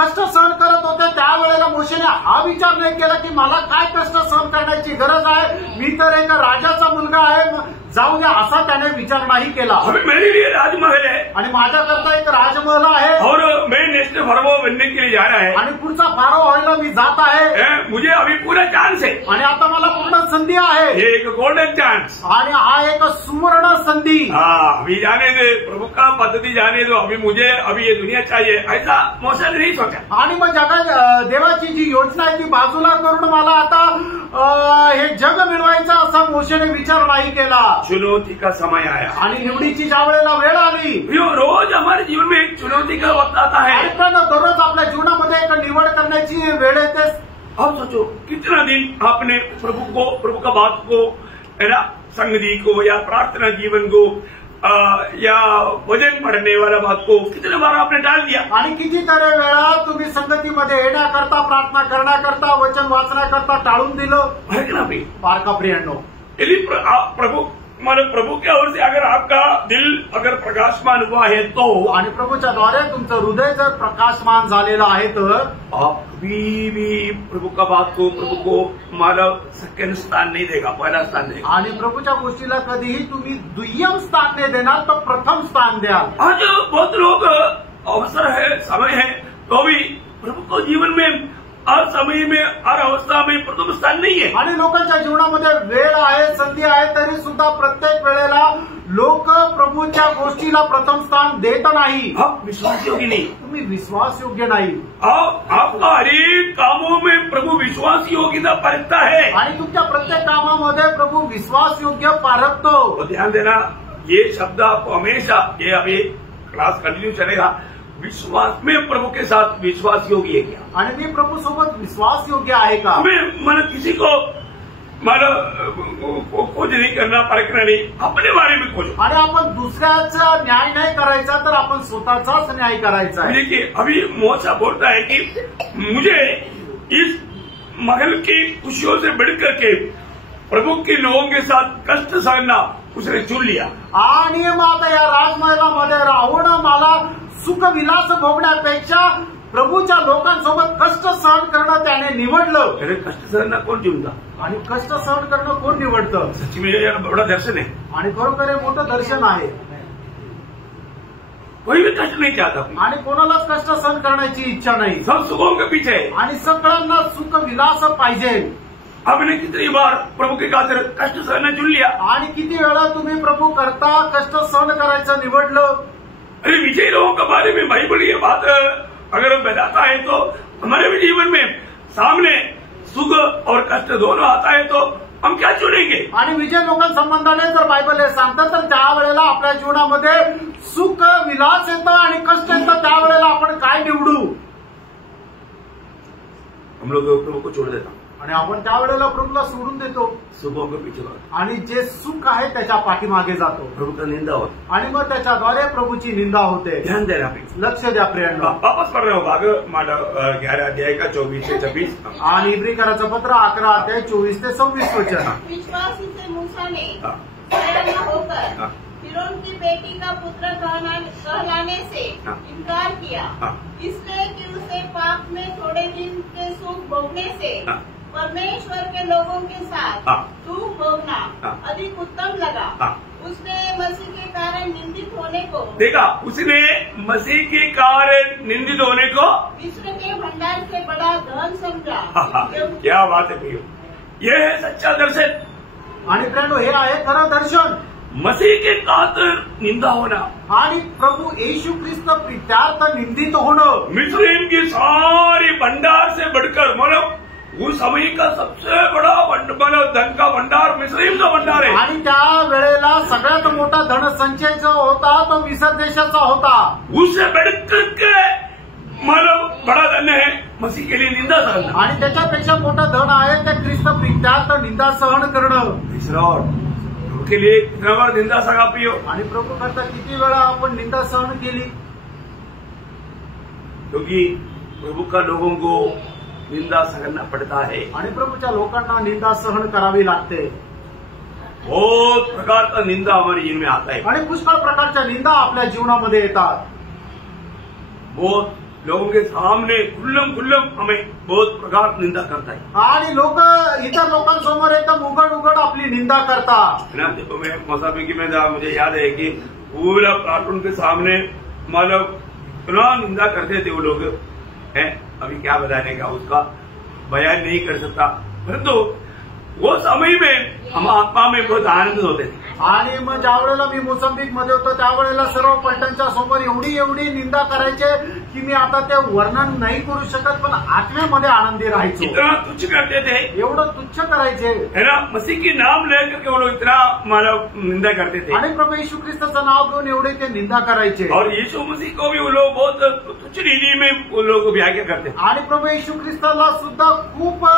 कष्ट सहन करत होते त्यावेळेला मोशेने हा विचार नाही केला की मला काय कष्ट सहन करण्याची गरज आहे, मी तर एक राजाचा मुलगा आहे, जाऊ द्या असा त्याने विचार नाही केला. अभी मेरे लिए राजमहल है आणि माझ्याकरता एक राजमहल आहे और मैं नेक्स्ट फरो बनने के लिए जा रहा है आणि पुढचा फारो व्हायला मी जात आहे. मुझे अभी पूरा चांस है आणि आता मला पूर्ण संधी आहे. ये एक गोल्डन चांस आणि हा एक सुवर्ण संधी. अभी जाने दे, प्रभु का पद्धति जाने दो, अभी ये दुनिया चाहिए, ऐसा मोशा ने नहीं सोचा. आणि मग जगा देवाची जी योजना आहे ती बाजूला करून मला आता हे जग मिळवायचं असा मोशेने विचार नाही केला. चुनौती का समय आया आणि निवडीची ज्या वेळेला वेळ आली. रोज हमारे जीवन में एक चुनौती का वक्त आता है. दररोज आपल्या जीवनामध्ये एक निवड करण्याची वेळ येते. अब सोचो कितना दिन आपने प्रभु का बात को है ना संगति को या प्रार्थना जीवन को या वजन पढ़ने वाला बात को कितने बार आपने डाल दिया. आणि कितीतरी वेळा तुम्ही संगतीमध्ये येण्याकरता, प्रार्थना करण्याकरता, वचन वाचण्याकरता टाळून दिलं. पारखा प्रियांनो, प्रभु की ओर से अगर आपका दिल अगर प्रकाशमान हुआ है तो आणि प्रभूच्या द्वारे तुमचं हृदय जर प्रकाशमान झालेलं आहे तर आप कभी भी प्रभु का बात को प्रभु को मानव सेकंड स्थान नहीं देगा, पहला स्थान देगा. आणि प्रभूच्या गोष्टीला कधीही तुम्ही दुय्यम स्थान नाही देणार तर प्रथम स्थान द्याल. आज बहुत लोग अवसर है, समय है, तो भी प्रभु को जीवन में हर समय में हर अवस्था में प्रथम स्थान नहीं है. आणि लोकांच्या जीवनामध्ये वेळ आहे, संधी आहे, तरी सुद्धा प्रत्येक वेळेला लोक प्रभूच्या गोष्टीला प्रथम स्थान देत नाही. आप विश्वास योग्य नहीं, तुम्ही विश्वास योग्य नाही. आपका हर एक कामों में प्रभु विश्वास योग्यता परखता है. आणि तुमच्या प्रत्येक कामामध्ये प्रभु विश्वास योग्य पारखतो. तो ध्यान देना, ये शब्द आपको हमेशा, ये अभी क्लास कंटिन्यू चलेगा, विश्वास में प्रभु के साथ विश्वास योग्य है क्या, आणि मी प्रभू सोबत विश्वास योग्य आहे का. हमें मन किसी को खोज नहीं करना, परखना नहीं, अपने बारे में खोजो. आणि आपण दुसऱ्याचा न्याय नाही करायचा, तर आपण स्वतःचाच न्याय करायचा आहे. देखिए, अभी मौसा बोलता है कि मुझे इस महल की खुशियों से बढ़कर के प्रभु के लोगों के साथ कष्ट सहना उसने चुन लिया. आणि मग आता या राजमहलामध्ये राहून मला सुखविलास भोगण्यापेक्षा प्रभूच्या लोकांसोबत कष्ट सहन करणं त्याने निवडलं. अरे कष्ट सहना कौन चुनता, आणि कष्ट सहन करणं कोण निवडतं. सच्ची में ये बड़ा दर्शन है. आणि खरोखर हे मोठं दर्शन आहे. कोई भी कष्ट नहीं चाहता, आणि कोणालाच कष्ट सहन करण्याची इच्छा नाही. सब सुखों के पीछे है. आणि सगळ्यांना सुखविलास पाहिजे. आपने कितनी बार प्रभु के खातिर कष्ट सहना चुन लिया. आणि किती वेळा तुम्ही प्रभू करता कष्ट सहन करायचं निवडलं. अरे विजयी लोगों के बारे में बाइबल ये बात अगर हम बताता है तो हमारे भी जीवन में सामने सुख और कष्ट दोनों आता है तो हम क्या चुनेंगे. आणि विजय लोकांसंबंधाने जर बायबल हे सांगतं तर त्यावेळेला आपल्या जीवनामध्ये सुख विलास येतं आणि कष्ट येतं, त्यावेळेला आपण काय निवडू. हम लोग प्रभु को छोड़ देता, आणि आपण त्यावेळेला प्रभूला सोडून देतो. सुखों के पीछे भागते, आणि जे सुख आहे त्याच्या पाठीमागे जातो. प्रभु का निंदा होता. आणि मग त्याच्याद्वारे प्रभूची निंदा होते. ध्यान देना प्लीज. लक्ष द्या प्रियांनो. वापस पढ़ रहे हो भाग 11 अध्याय का 24 से 26. आणि इब्रिकराचं पत्र 11 अध्याय 24 ते 26 वचन. विश्वासी से मूसा ने शरण होकर फिरौन की बेटी का पुत्र कहलाने से इनकार किया, इसलिए कि उसे पाप में थोड़े दिन के सुख भोगने से परमेश्वर के लोगों के साथ सुख भोगना अधिक उत्तम लगा. उसने मसीह के कारण निंदित होने को देखा, उसने मसीह के कारण निंदित होने को विश्व के भंडार से बड़ा धन समझा. क्या बात है प्रियो, ये है सच्चा दर्शन. आणि प्रियांनो, हे आहे खरं दर्शन. मसीह के खातिर निंदा होना आणि प्रभू येशू ख्रिस्त प्रीत्यार्थ निंदित होणं. मिस्रीम की सारी भंडार से बढ़कर, मतलब उस समय का सबसे बड़ा धन का भंडार मिस्रीम का भंडार है. आणि त्या वेळेला सगळ्यात मोठा धनसंचय जो होता तो मिसर देशाचा होता. उससे बढ़कर के मतलब बड़ा धन है मसीह के लिए निंदा सहना. आणि त्याच्यापेक्षा मोठं धन आहे ते ख्रिस्त प्रीत्यार्थ निंदा सहन करणं. के लिए कितना बार निंदा सगा पियो. आणि प्रभू करता किती वेळा आपण निंदा सहन केली. क्योंकि प्रभु का लोगों को निंदा सहना पड़ता है. आणि प्रभूच्या लोकांना निंदा सहन करावी लागते. बहुत प्रकार का निंदा हमारे जीवन में आता है. आणि पुष्कळ प्रकारच्या निंदा आपल्या जीवनामध्ये येतात. बहुत लोगों के सामने खुल्लम हमें बहुत प्रकार निंदा करता है. आणि लोक इतर लोकांसमोर एकदम उघड आपली निंदा करतात. ना देखो, मैं मोसाफिकी में था, मुझे याद है कि पूरा कार्टून के सामने मतलब इतना निंदा करते थे वो लोग हैं. अभी क्या बताने का, उसका बयान नहीं कर सकता, परंतु वो समय में हम आत्मा में बहुत आनंद होते थे. आणि मग ज्या वेळेला मी मोसंबिक मध्ये होतो त्यावेळेला सर्व पलटणच्या समोर एवढी निंदा करायचे की मी आता ते वर्णन नाही करू शकत, पण आत्म्यामध्ये आनंदी राहायचो. इतना तुच्छ करते थे, एवढं तुच्छ करायचे है ना. मसीह की नाम लेकर के वो लोग इतना मतलब निंदा करते थे. आणि प्रभू येशू ख्रिस्ताचं नाव घेऊन एवढे ते निंदा करायचे. और यीशु मसीह को भी वो लोग बहुत तुच्छ रीति में वो लोग व्याख्या करते. आणि प्रभू येशू ख्रिस्ताला सुद्धा खूप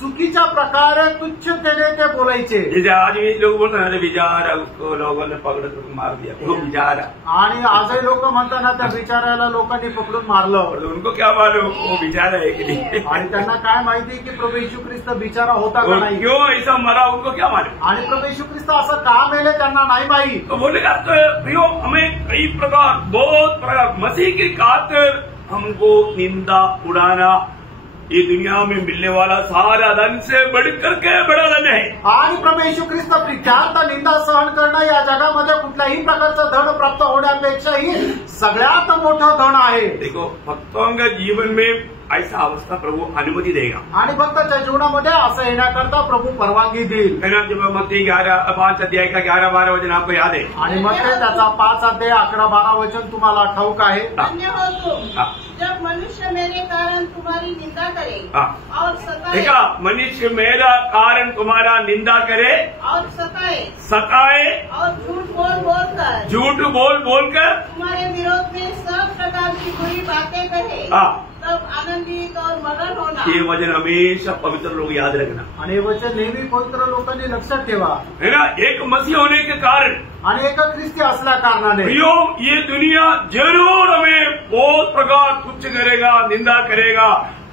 चुकीच्या प्रकारे तुच्छतेने ते बोलायचे. जैसे आज भी लोग बोलते हैं बेचारा, उसको लोगों ने पकड़ कर मार दिया, वो बेचारा. आणि आजही लोक म्हणतात ना, त्या बिचाऱ्याला लोकांनी पकडून मारलं. उनको क्या मालूम वो बेचारा है कि नहीं. आणि त्यांना काय माहिती की प्रभू येशू ख्रिस्त बिचारा होता का नाही. क्यों ऐसा मरा उनको क्या मालूम. आणि प्रभू येशू ख्रिस्त असं का मेले त्यांना नाही माहीत. तो बोले भैया हमें कई प्रकार बहुत प्रकार मसीह की खातिर हमको निंदा उड़ाना ये दुनिया में मिलने वाला सारा धन से बढ़कर के बड़ा धन है। आणि प्रभू येशू ख्रिस्त प्रित्यार्थ निंदा सहन करणं या जगामध्ये कुठल्याही प्रकारचं धन प्राप्त होण्यापेक्षाही सगळ्यात मोठं धन आहे। देखो भक्तों के जीवन में ऐसा अवस्था प्रभु अनुमति देगा आणि भक्ताच्या जीवनामध्ये असं येण्याकरता प्रभू परवानगी देईल। है ना। जब मत्ती 5 अध्याय का 11-12 वचन आपको याद है। आणि मग ते त्याचा 5 अध्याय 11-12 वचन तुम्हाला ठाऊक आहे। धन्य हो तुम जब मनुष्य मेरे कारण तुम्हारी निंदा करे और सताए। मनुष्य मेरा कारण तुम्हारा निंदा करे और सताए और झूठ बोल बोलकर तुम्हारे विरोध में सब प्रकार की बुरी बातें कहे तब आनंदित और मगन होना। ये वचन हमेशा पवित्र लोग याद रखना। आणि हे वचन नेहमी पवित्र लोकांनी लक्षात ठेवा, है ना। एक मसीह होने के कारण आणि एक ख्रिस्ती असल्या कारणाने ये दुनिया जरूर हमें बहुत प्रकार तुच्छ करेगा, निंदा करेगा,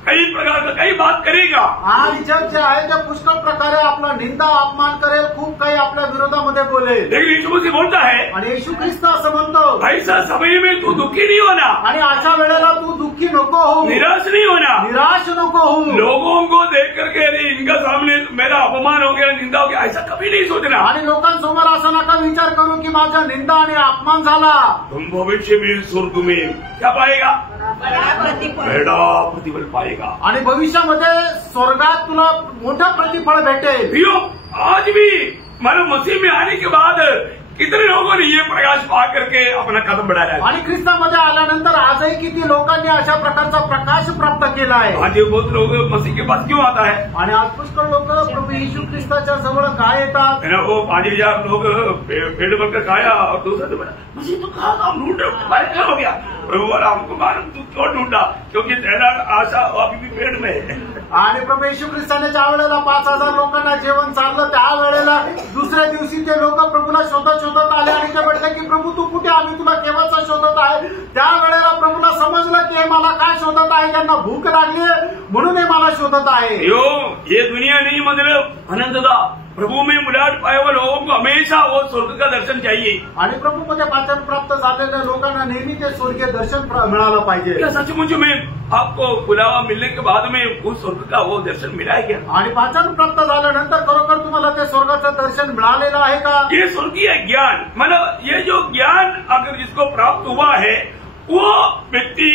कई प्रकार का कई बात करेगा। आणि जग जे आहे ते पुष्कळ प्रकारे आपला निंदा अपमान करेल, खूप काही आपल्या विरोधामध्ये बोलेल। लेकिन यीशु मसीह बोलता है आणि येशू ख्रिस्त असं म्हणतो, ऐसा समय में तू दुखी नहीं होना आणि अशा वेळेला तू दुःखी नको होऊ, निराश नहीं होना, निराश नको होऊ। लोगों को देख करके अरे इनका सामने मेरा अपमान हो गया, निंदा हो गया, ऐसा कभी नहीं सोचना। आणि लोकांसमोर असं नका विचार करू की माझा निंदा आणि अपमान झाला। तुम भविष्य में स्वर्ग में क्या पाएगा? बड़ा प्रतिफल पाएगा। आणि भविष्यामध्ये स्वर्गात तुला मोठं प्रतिफळ भेटेल। आज भी मानो मसीह में आने के बाद कितने लोगों ने ये प्रकाश पा करके अपना कदम बढ़ाया है। आणि ख्रिस्तामध्ये आल्यानंतर आजही किती लोकांनी अशा प्रकारचा प्रकाश प्राप्त केला आहे। आज बहुत लोग मसीह के पास क्यों आता है? आणि आज पुष्कळ लोक प्रभू येशू ख्रिस्ताच्या जवळ काय येतात? वो 5000 लोग पेड़ बनकर खाया और दूसरा तो बोला मसीह तो कहा हम ढूंढ रहे, क्या हो गया? प्रभु बोला हमको मालूम तू क्यों ढूंढा, क्योंकि तेरा आशा अभी भी पेड़ में है। आणि प्रभू येशू ख्रिस्ताने ज्या वेळेला 5000 लोकांना जेवण चाललं त्यावेळेला दुसऱ्या दिवशी ते लोक प्रभूला शोधत आले आणि ते म्हटले की प्रभू तू कुठे, आम्ही तुला केव्हाचा शोधत आहे। त्यावेळेला प्रभूला समजलं की हे मला काय शोधत आहे, त्यांना भूक लागली म्हणून हे मला शोधत आहे। ये दुनिया नहीं मतलब अनंतता प्रभु में मुलाकात पाए हुए लोगों को हमेशा वो स्वर्ग का दर्शन चाहिए। आणि प्रभूमध्ये वाचन प्राप्त झालेल्या लोकांना नेहमी ते स्वर्गीय दर्शन मिळालं पाहिजे। क्या सचमुच में आपको बुलावा मिलने के बाद में उस स्वर्ग का वो दर्शन मिला है क्या? आणि वाचन प्राप्त झाल्यानंतर खरोखर तुम्हाला ते स्वर्गाचं दर्शन मिळालेलं आहे का? ये स्वर्गीय ज्ञान मतलब ये जो ज्ञान अगर जिसको प्राप्त हुआ है वो व्यक्ति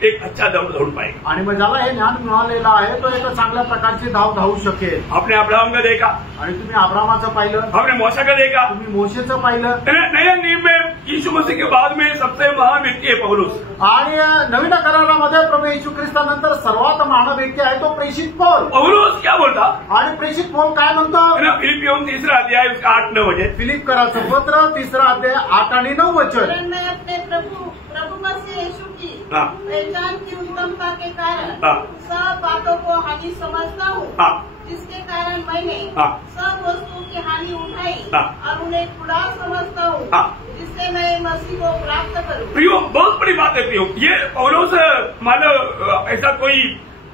एक अच्छा दौड़ पाएगा। आणि मग ज्याला हे ज्ञान मिळालेलं आहे तो एक चांगल्या प्रकारची धावू शकेल। आपने अब्राहम का देखा आणि तुम्ही अब्रामाचं पाहिलं, आपने मूसा का देखा, तुम्ही मोशेचं पाहिलं। नया नियम में यीशु मसीह के बाद में सबसे महान व्यक्ती है पौलुस। आणि नवीन करारामध्ये प्रभू येशू ख्रिस्तानंतर सर्वात महान व्यक्ती आहे तो प्रेषित पौल। पौलुस क्या बोलता? आणि प्रेषित पौल काय म्हणतो? फिलिपियों 3 अध्याय 8-9 वचन, फिलिप कराचं पत्र 3 अध्याय 8 आणि 9 वचन। मैं अपने प्रभु मसीह यीशु की पहचान की उत्तमता के कारण सब बातों को हानि समझता हूँ, जिसके कारण मैंने सब वस्तुओं की हानि उठाई और उन्हें खुदा समझता हूँ, जिससे मैं मसीह को प्राप्त करूँ। प्रियो बहुत बड़ी बात है प्रियो, ये पौलुस मानो ऐसा कोई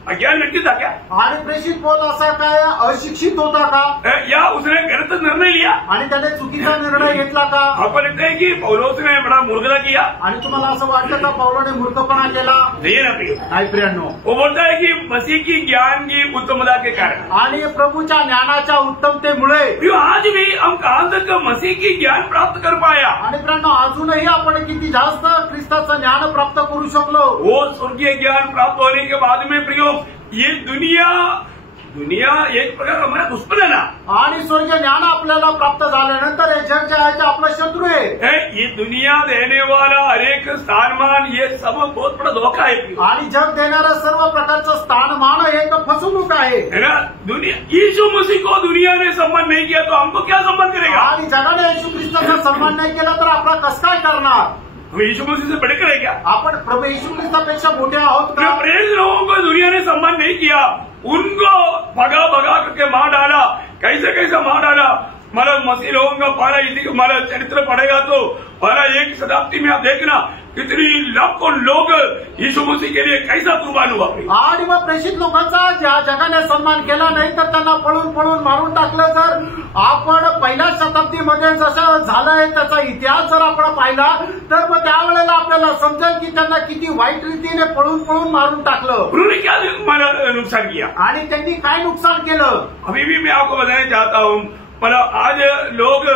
अज्ञान व्यक्ति था क्या? आणि प्रेषित पौल असा काय अशिक्षित होता का? या उसने गलत निर्णय लिया आणि त्याने चुकीचा निर्णय घेतला का? आपको लगता है कि पौलुस ने बड़ा मूर्खता किया? आणि तुम्हाला असं वाटतं का पौलाने मूर्खपणा केला? नहीं ना प्रियो। नाही प्रियांनो, वो बोलता है कि मसीह की ज्ञान की उत्तमता के कारण आणि प्रभूच्या ज्ञानाच्या उत्तमतेमुळे आज भी हम कहां तक मसीह की ज्ञान प्राप्त कर पाया। आणि प्रियांनो अजूनही आपण किती जास्त ख्रिस्ताचं ज्ञान प्राप्त करू शकलो? वो स्वर्गीय ज्ञान प्राप्त होने के बाद में प्रियो ये दुनिया एक प्रकार हमारा दुश्मन है ना। आणि स्वर्गीय ज्ञान आपल्याला प्राप्त झाल्यानंतर हे जग जे आहे ते आपलं शत्रू आहे। ये दुनिया देने वाला हरेक स्थानमान ये सब बहुत बड़ा धोखा है। आणि जग देणारं सर्व प्रकारचं स्थानमान एक फसवणूक आहे ना। दुनिया यीशु मसीह को दुनिया ने सम्मान नहीं किया तो हमको क्या सम्मान करेगा? आणि जगाने येशू ख्रिस्ताचा सन्मान नाही केला तर आपला कसं काय करणार? हम यीशु मसीह से बढ़कर है क्या? आपण प्रभू येशू ख्रिस्तापेक्षा मोठे आहोत का? प्रेरित लोगों को दुनिया ने सम्मान नहीं किया, उनको भगा करके मार डाला, कैसे मार डाला। मतलब मसीह लोगों का पहला हमारा चरित्र पढ़ेगा तो पहला 1 शताब्दी में आप देखना कितनी लाखों लोग यीशु मसीह के लिए कैसा कुर्बान हुआ। आणि मग प्रेषित लोकांचा ज्या जगाने सन्मान केला नाही तर त्यांना पळून पळून मारून टाकलं। जर आपण पहिल्या शताब्दीमध्ये जसं झालंय त्याचा इतिहास जर आपण पाहिला तर मग त्यावेळेला आपल्याला समजेल की त्यांना किती वाईट रीतीने पळून पळून मारून टाकलं। उन्होंने क्या नुकसान किया आणि त्यांनी काय नुकसान केलं। अभी भी मैं आपको बताना चाहता हूँ, मतलब आज लोग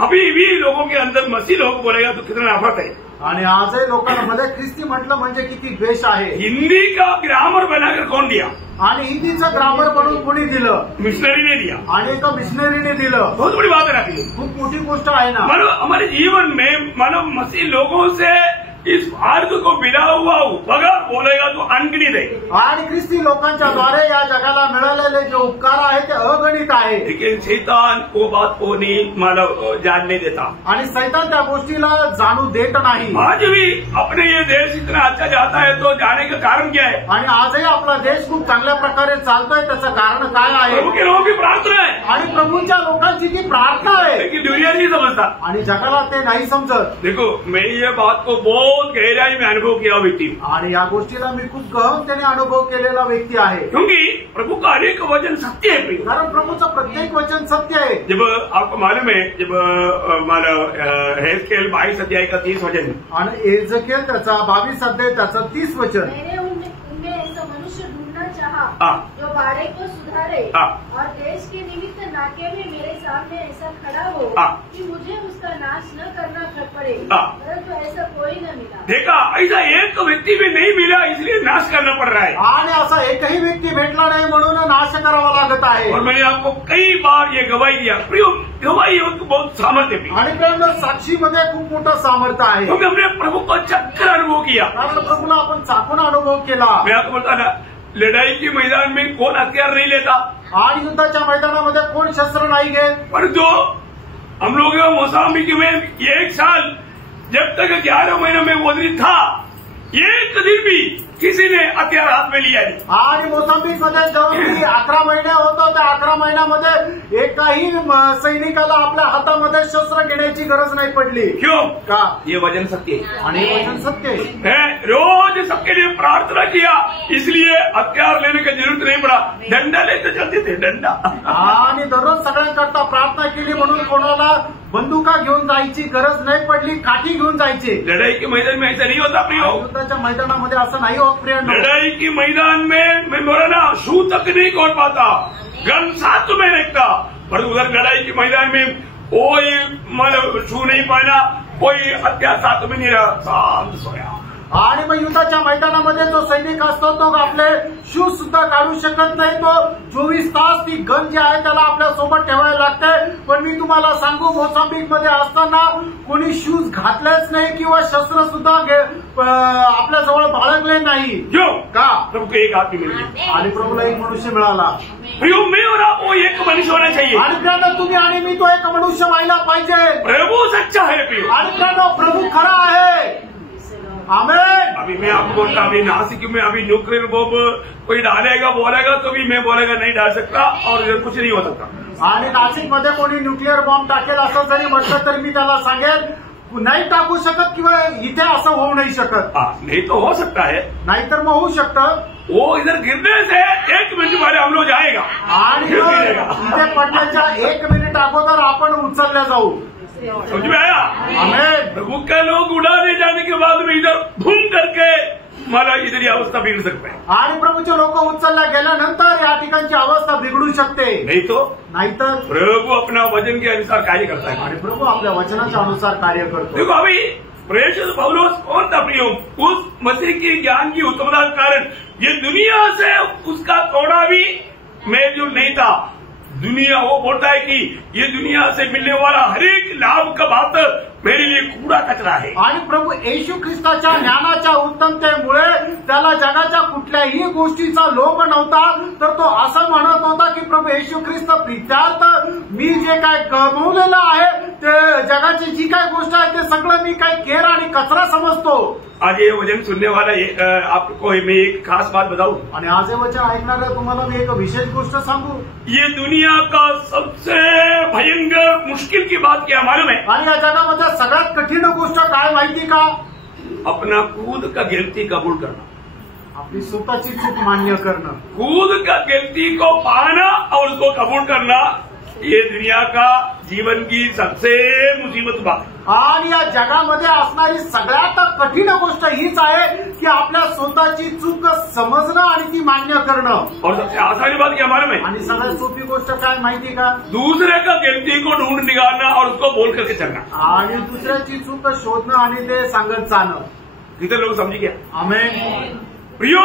अभी भी लोगों के अंदर मसीह लोग बोलेगा तो कितना नफरत है। आणि आजही लोकांमध्ये ख्रिस्ती म्हटलं म्हणजे किती द्वेष आहे। हिंदी का ग्रामर बनाकर कौन दिया? आणि हिंदीचं ग्रामर बनवून कोणी दिलं? मिशनरी ने दिया। आणि एका मिशनरीने दिलं। बहुत बड़ी बात है, खूप मोठी गोष्ट आहे ना। मानो हमारे जीवन में मानो मसीह लोगों से इस मार्ग को मिला हुआ उपकार बोलेगा तो अनगिनित है। आणि ख्रिस्ती लोकांच्या द्वारे या जगाला मिळालेले जे उपकार आहे ते अगणित आहे। लेकिन शैतान वो बात को नहीं मानो जानने देता आणि शैतान त्या गोष्टीला जाणू देत नाही। आज भी अपने ये देश इतना अच्छा जाता है तो जाने का कारण क्या है? आणि आजही आपला देश खूप चांगल्या प्रकारे चालतोय, त्याचं कारण काय आहे? प्रभु के लोगों की प्रार्थना है आणि प्रभूंच्या लोकांची ती प्रार्थना आहे। लेकिन दुनिया नहीं समझता आणि जगाला ते नाही समजत। देखो मैं ये बात को बहुत गहराई में अनुभव किया व्यक्ति, आणि या गोष्टीला मी खूप गहनतेने अनुभव केलेला व्यक्ती आहे। क्योंकि प्रभु का अनेक वचन सत्य है। कारण प्रभूचं प्रत्येक वचन सत्य आहे। जब आपको मालूम है जब हमारा हेजकेल 22 अध्याय का 30 वचन आणि एजकेल त्याचा 22 अध्याय त्याचं 30 वचन, मैंने उनमें ऐसा मनुष्य ढूंढना चाहा जो बाड़े को सुधारे और देश के निमित्त नाके में मेरे सामने ऐसा खड़ा हो कि मुझे उसका नाश न करना पड़े, परंतु ऐसा कोई न मिला। देखा, ऐसा एक व्यक्ति भी नहीं मिला इसलिए नाश करना पड़ रहा है। आणि असा एकही व्यक्ती भेटला नाही म्हणून नाश करावा लागत आहे। और मैंने आपको कई बार ये गवाही दिया, गवाही बहुत सामर्थ्य भी, आणि त्यानंतर साक्षीमध्ये खूप मोठं सामर्थ्य आहे। क्योंकि हमने प्रभु को चक्कर अनुभव किया। कारण प्रभूला आपण चाकून अनुभव केला। मैं आपको बोलता ना, लड़ाई के मैदान में कौन हथियार नहीं लेता आणि युद्धाच्या मैदानामध्ये कोण शस्त्र नाही घेत, पर जो हम लोग मोसाम्बिक में 1 साल जब तक 11 महीने में वजनी था, एक दिन भी किसी ने हथियार हाथ में लिया नहीं। आणि मोसांबिक मध्ये जेव्हा 11 महिने होतो त्या 11 महिन्यामध्ये एकाही सैनिकाला आपल्या हातामध्ये शस्त्र घेण्याची गरज नाही पडली। क्यों? का? ये वचन सत्य है आणि वचन सत्य आहे। मैं रोज सबके लिए प्रार्थना किया, इसलिए हथियार लेने की जरूरत नहीं पड़ा, डंडा लेते चलते थे, डंडा। आणि दररोज सगळ्यांकरता प्रार्थना केली म्हणून कोणाला बंदुका घेऊन जायची गरज नाही पडली, काठी घेऊन जायची। लड़ाई के मैदान में ऐसा नहीं होता प्रियो। युद्धाच्या मैदानामध्ये असं नाही होत प्रियांनो। लड़ाई के मैदान में मैं बोला ना, शू तक नहीं खोल पाता, गन साथ में रखता, पर उधर लड़ाई के मैदान में कोई मतलब शू नहीं पहना, कोई हथियार साथ में नहीं रहा, शांत सोया। आणि मग युद्धाच्या मैदानामध्ये जो सैनिक असतो तो आपले शूज सुद्धा काढू शकत नाही, तो 24 तास ती गन जी आहे त्याला आपल्या सोबत ठेवायला लागते। पण मी तुम्हाला सांगू, मोसांबिक मध्ये असताना कोणी शूज घातलेच नाही किंवा शस्त्र सुद्धा आपल्या जवळ बाळगले नाही। क्यों? का? प्रभु को एक आदमी मिल गया आणि प्रभूला एक मनुष्य मिळाला। प्रियो, मैं और आप वो एक मनुष्य होना चाहिए। आणि प्रियांनो, तुम्ही आणि मी तो एक मनुष्य व्हायला पाहिजे। प्रभु सच्चा है प्रियो। आणि प्रियांनो, प्रभू खरा आहे। आमेन। अभी मैं आपको बोलता, अभी नासिक में अभी न्यूक्लियर बॉम्ब कोई डालेगा बोलेगा तो भी मैं बोलेगा नहीं डाल सकता और इधर कुछ नहीं हो सकता। आणि नाशिक मध्ये कोणी न्यूक्लिअर बॉम्ब टाकेल असं जरी म्हटलं तरी मी त्याला सांगेल नाही टाकू शकत किंवा इथे असं होऊ नाही शकत। नहीं तो हो सकता है, नाहीतर मग होऊ शकतं। वो इधर गिरने से 1 मिनट पहले हम लोग जाएगा आणि इथे पडण्याच्या 1 मिनिट अगोदर आपण उचलल्या जाऊ। समझ में आया? आमेन। प्रभु के लोग उड़ाने जाने के बाद में इधर घूम करके मला इधर ही अवस्था बिगड़ सकता है। आणि प्रभूचे लोक उचलल्या गेल्यानंतर या ठिकाणची अवस्था बिघडू शकते। नहीं तो नाहीतर प्रभु अपना वचन के अनुसार कार्य करता है। आणि प्रभू आपल्या वचनाच्या अनुसार कार्य करतो। देखो अभी प्रेषित पौलुस कौन था प्रियो? उस मसीह की ज्ञान की उत्तमता के कारण ये दुनिया से उसका थोड़ा भी मेलजोल नहीं था। दुनिया वो बोलता है कि ये दुनिया से मिलने वाला हर एक लाभ का बात मेरे लिए कूड़ा कचरा है। आणि प्रभू येशू ख्रिस्ताच्या ज्ञानाच्या उत्तमतेमुळे त्याला जगाच्या कुठल्याही गोष्टीचा लोभ नव्हता, तर तो असं म्हणत होता की प्रभू येशू ख्रिस्त प्रित्यार्थ मी जे काय कमवलेलं आहे ते जगाची जी काय गोष्ट आहे ते सगळं मी काय केर आणि कचरा समजतो. आज ये वचन सुनने वाला आपको मैं एक खास बात बताऊं. आणि आज हे वचन ऐकणाऱ्या तुम्हाला मी एक विशेष गोष्ट सांगू. ये दुनिया का सबसे भयंकर मुश्किल की बात क्या मालूम है? आणि या जगामध्ये सगळ्यात कठीण गोष्ट काय माहिती का? अपना खुद का गलती कबूल करना, आपली स्वतःची चूक मान्य करणं. खुद का गलती को पाना और उसको कबूल करना, ये दुनिया का जीवन की सबसे मुसीबत बात है. आणि या जगामध्ये असणारी सगळ्यात कठीण गोष्ट हीच आहे की आपल्या स्वतःची चूक समजणं आणि ती मान्य करणं. और सबसे आसानी बात क्या मालूम है? आणि सगळ्यात सोपी गोष्ट काय माहिती का? दूसरे का गलती को ढूंढ निकालना और उसको बोल करके चलना. आणि दुसऱ्याची चूक शोधणं आणि ते सांगत जाणं. कितने लोग समझ गया? आमेन. प्रियो,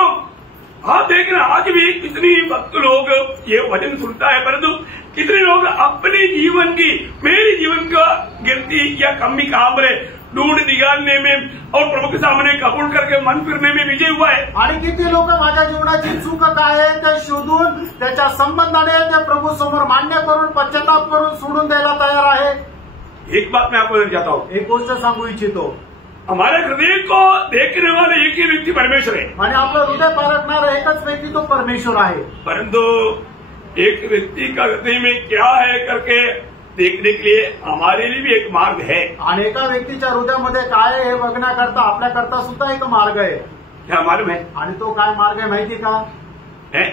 आप देखना आज भी कितनी भक्त लोग ये वचन सुनता है, परंतु कितने लोग अपने जीवन की, मेरे जीवन का गलती या कमी काम रहे ढूंढ निकालने में और प्रभु के सामने कबूल करके मन फिरने में विजय हुआ है. आणि किती लोक माझ्या जीवनाची चूक काय आहे ते शोधून त्याच्या संबंधाने ते प्रभू समोर मान्य करून पश्चाताप करून सोडून द्यायला तयार आहे. एक बात मैं आपको कहना चाहता हूँ, एक गोष्ट सांगू इच्छितो. हमारे हृदय को देखने वाले एक ही व्यक्ति परमेश्वर है. आणि आपलं हृदय पारखणारा एकच व्यक्ती तो परमेश्वर आहे. परंतु एक व्यक्ति का हृदय में क्या है करके देखने के लिए हमारे लिए भी एक मार्ग है. आणि एका व्यक्तीच्या हृदयामध्ये काय आहे हे बघण्याकरता आपल्याकरता सुद्धा एक मार्ग आहे. क्या मालूम है? आणि तो काय मार्ग आहे माहिती का? है?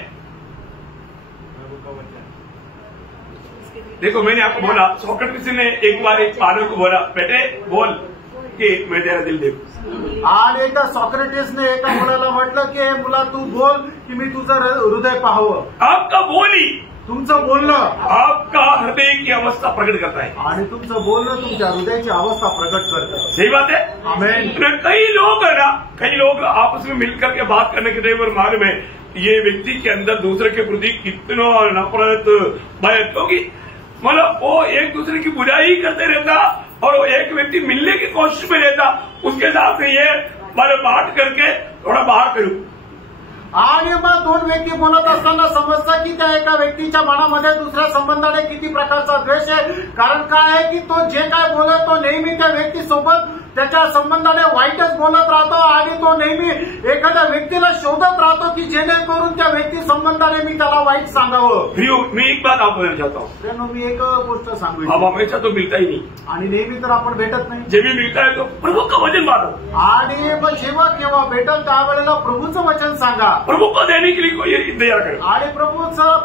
देखो, मैंने आपको बोला, सोक्रेटिस ने एक बार एक बालक को बोला, बेटे बोल कि मैं तेरा दिल देखू. आणि एकदा सॉक्रेटिसने एका मुलाला म्हटलं की मुला तू बोल की मी तुझं हृदय पाहावं. आपका बोली तुमचं बोलणं आपका हृदय की अवस्था प्रकट करता है. आणि तुमचं बोलणं तुमच्या हृदयाची अवस्था प्रकट करतं. सही बात है. आमेन. कई लोग आपस में मिलकर के बात करने के टाइम पर मालूम है ये व्यक्ति के अंदर दूसरे के प्रति कितना नफरत भय, क्योंकि मतलब वो एक दूसरे की बुराई करते रहता और वो एक व्यक्ति मिलने की कोशिश में रहता, उसके साथ ये बात करके थोड़ा बाहर करूं. आणि मग दोन व्यक्ती बोलत असताना समजतं की त्या एका व्यक्तीच्या मनामध्ये दुसऱ्या संबंधाने किती प्रकारचा द्वेष आहे. कारण काय आहे की तो जे काय बोलत तो नेहमी त्या व्यक्तीसोबत त्याच्या संबंधाने वाईटच बोलत राहतो आणि तो नेहमी एखाद्या व्यक्तीला शोधत राहतो की जेणेकरून त्या व्यक्ती संबंधाने मी त्याला वाईट सांगावं. मैं एक बात आपको कहना चाहता हूँ, त्यानं मी एक गोष्ट सांगू. अब हमेशा तो मिलता ही नहीं, आणि नेहमी तर आपण भेटत नाही. जब भी मिलता है तो प्रभु का वचन बांटो. आणि मग जेव्हा केव्हा भेटल त्यावेळेला प्रभूचं वचन सांगा. प्रभु को देने के लिए कोई इंतजार करो. आणि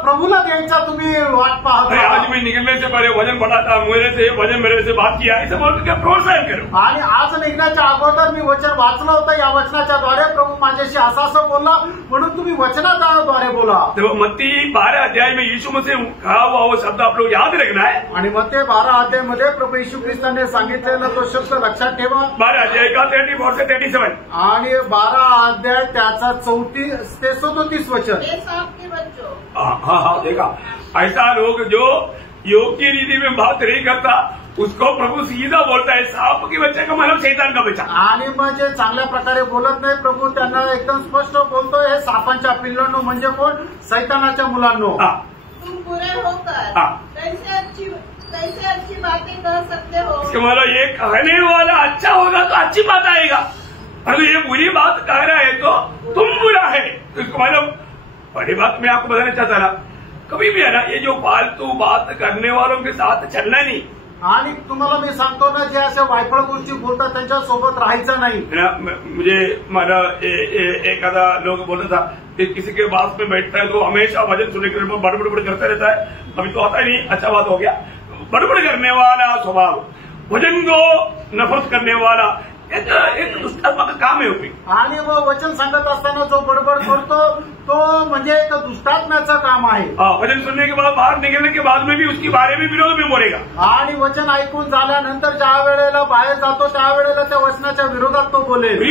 प्रभूला द्यायचा तुम्ही वाट पाहत. आज मैं निकलने से पहले वजन बढ़ाता, मेरे से वजन मेरे से बात किया, ऐसे बोल के प्रोत्साहन करो. आणि आज निघण्याच्या अगोदर मी वचन वाचलं होतं. या वचनाच्या द्वारे प्रभू माझ्याशी असं बोलला म्हणून तुम्ही वचनाद्वारे बोला. तो मत्ती 12 अध्याय में यीशु मसीह कहा हुआ वो शब्द आप लोग याद रखना है. आणि मग ते 12 अध्यायमध्ये प्रभू येशू ख्रिस्ताने सांगितलेला तो शब्द लक्षात ठेवा. 12 अध्याय का 34 से 37 आणि 12 अध्याय त्याचा 34 ते 37 वचन. हाँ, देखा ऐसा लोग जो योग्य रीति में बात नहीं करता उसको प्रभु सीधा बोलता है, सांप के बच्चे का मतलब शैतान का बच्चा. आणि मग जे चांगल्या प्रकारे बोलत नाही प्रभू त्यांना एकदम स्पष्ट बोलतोय, हे सापांच्या पिल्लांनो म्हणजे कोण? सैतानाच्या मुलांनो. तुम बुरे होकर कैसे अच्छी बातें कर सकते हो? इसका मतलब ये कहने वाला अच्छा होगा तो अच्छी बात आएगा, अगर ये बुरी बात कह रहा है तो तुम बुरा है. तो इसको मतलब बड़ी बात मैं आपको बताना चाहता था, कभी भी है ना ये जो फालतू बात करने वालों के साथ चलना नहीं. आणि तुम्हाला मी सांगतो ना, जे अशा वायफळ गोष्टी बोलतात त्यांच्या सोबत राहायचं नाही. मुझे मला एखादा लोग बोलता था कि किसी के पास में बैठता है तो हमेशा वजन सुनने के लिए बड़बड़ करता रहता है. अभी तो आता ही नहीं, अच्छा बात हो गया. बड़बड़ करने वाला स्वभाव, वजन को नफरत करने वाला एक दुष्टात्मा का काम है. होती आणि मग वचन सांगत असताना जो बडबड करतो तो म्हणजे एक दुष्टात्म्याचं काम आहे. वचन सुनने के बाद बाहर निकलने के बाद में भी उसके बारे में विरोध में बोलेगा. आणि वचन ऐकून झाल्यानंतर ज्या वेळेला बाहेर जातो त्यावेळेला त्या वचनाच्या विरोधात तो बोलेल.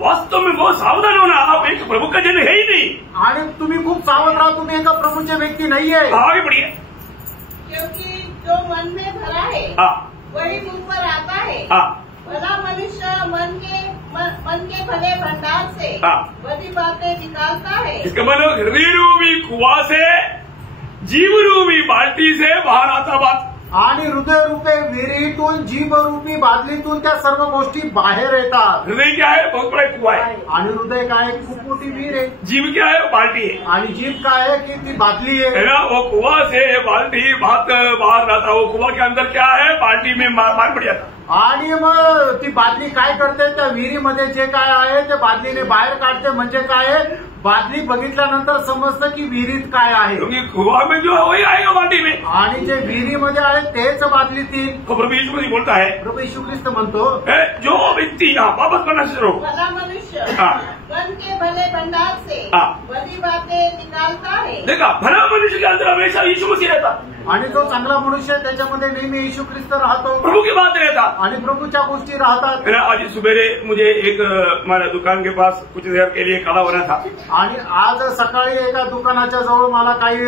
वास्तव में बहुत सावधान होना, आप एक प्रभु का जन है ही नहीं. आणि तुम्ही खूप सावध राहा, तुम्ही एका प्रभूचे व्यक्ती नाहीये. आगे बढ़िए. क्योंकि जो मन में भरा है वही मुंह पर आता है. भला मनुष्य मन के भले भंडार से बड़ी बातें निकालता है. इसका मतलब हृदय रूपी कुआं से, जीव रूपी बाल्टी से बाहर आता बात. आणि हृदय रूपे विहिरीतून जीभ रूपी बादलीतून त्या सर्व गोष्टी बाहेर येतात. हृदय क्या है? बहुत बड़ा कुआं है. आणि हृदय काय आहे? खूप मोठी विहीर आहे. जीभ क्या है? बाल्टी है. आणि जीभ काय आहे? की ती बादली आहे. है ना, वो कुआं से बाल्टी बाहर आता, वो कुआं के अंदर क्या है? बाल्टी में मार पड़ जाता. आणि मग ती बादली काय करते? त्या विहिरीमध्ये जे काय आहे ते बादलीने बाहेर काढते. म्हणजे काय आहे? बादली बघितल्यानंतर समजतं की विहिरीत काय आहे. क्योंकि कुआं में जो है वही आएगा बाल्टी में. आणि जे विहिरीमध्ये आहे तेच बादलीतील. तो प्रभु यीशु मसीह बोलता है, प्रभू यीशु ख्रिस्त म्हणतो, जो व्यक्ति वापस करना शुरू हो. भला मनुष्य हाँ. मन के भले भंडार से हाँ. बड़ी बातें निकालता है. देखा, भला मनुष्य के अंदर हमेशा यीशु मसीह रहता. आणि जो चांगला मनुष्य आहे त्याच्यामध्ये नेहमी येशू ख्रिस्त राहतो. प्रभु की बात रहता. आणि प्रभूच्या गोष्टी राहतात. है ना, आज सुबेरे मुझे एक हमारे दुकान के पास कुछ देर के लिए खड़ा होना था. आणि आज सकाळी एका दुकानाच्या जवळ मला काही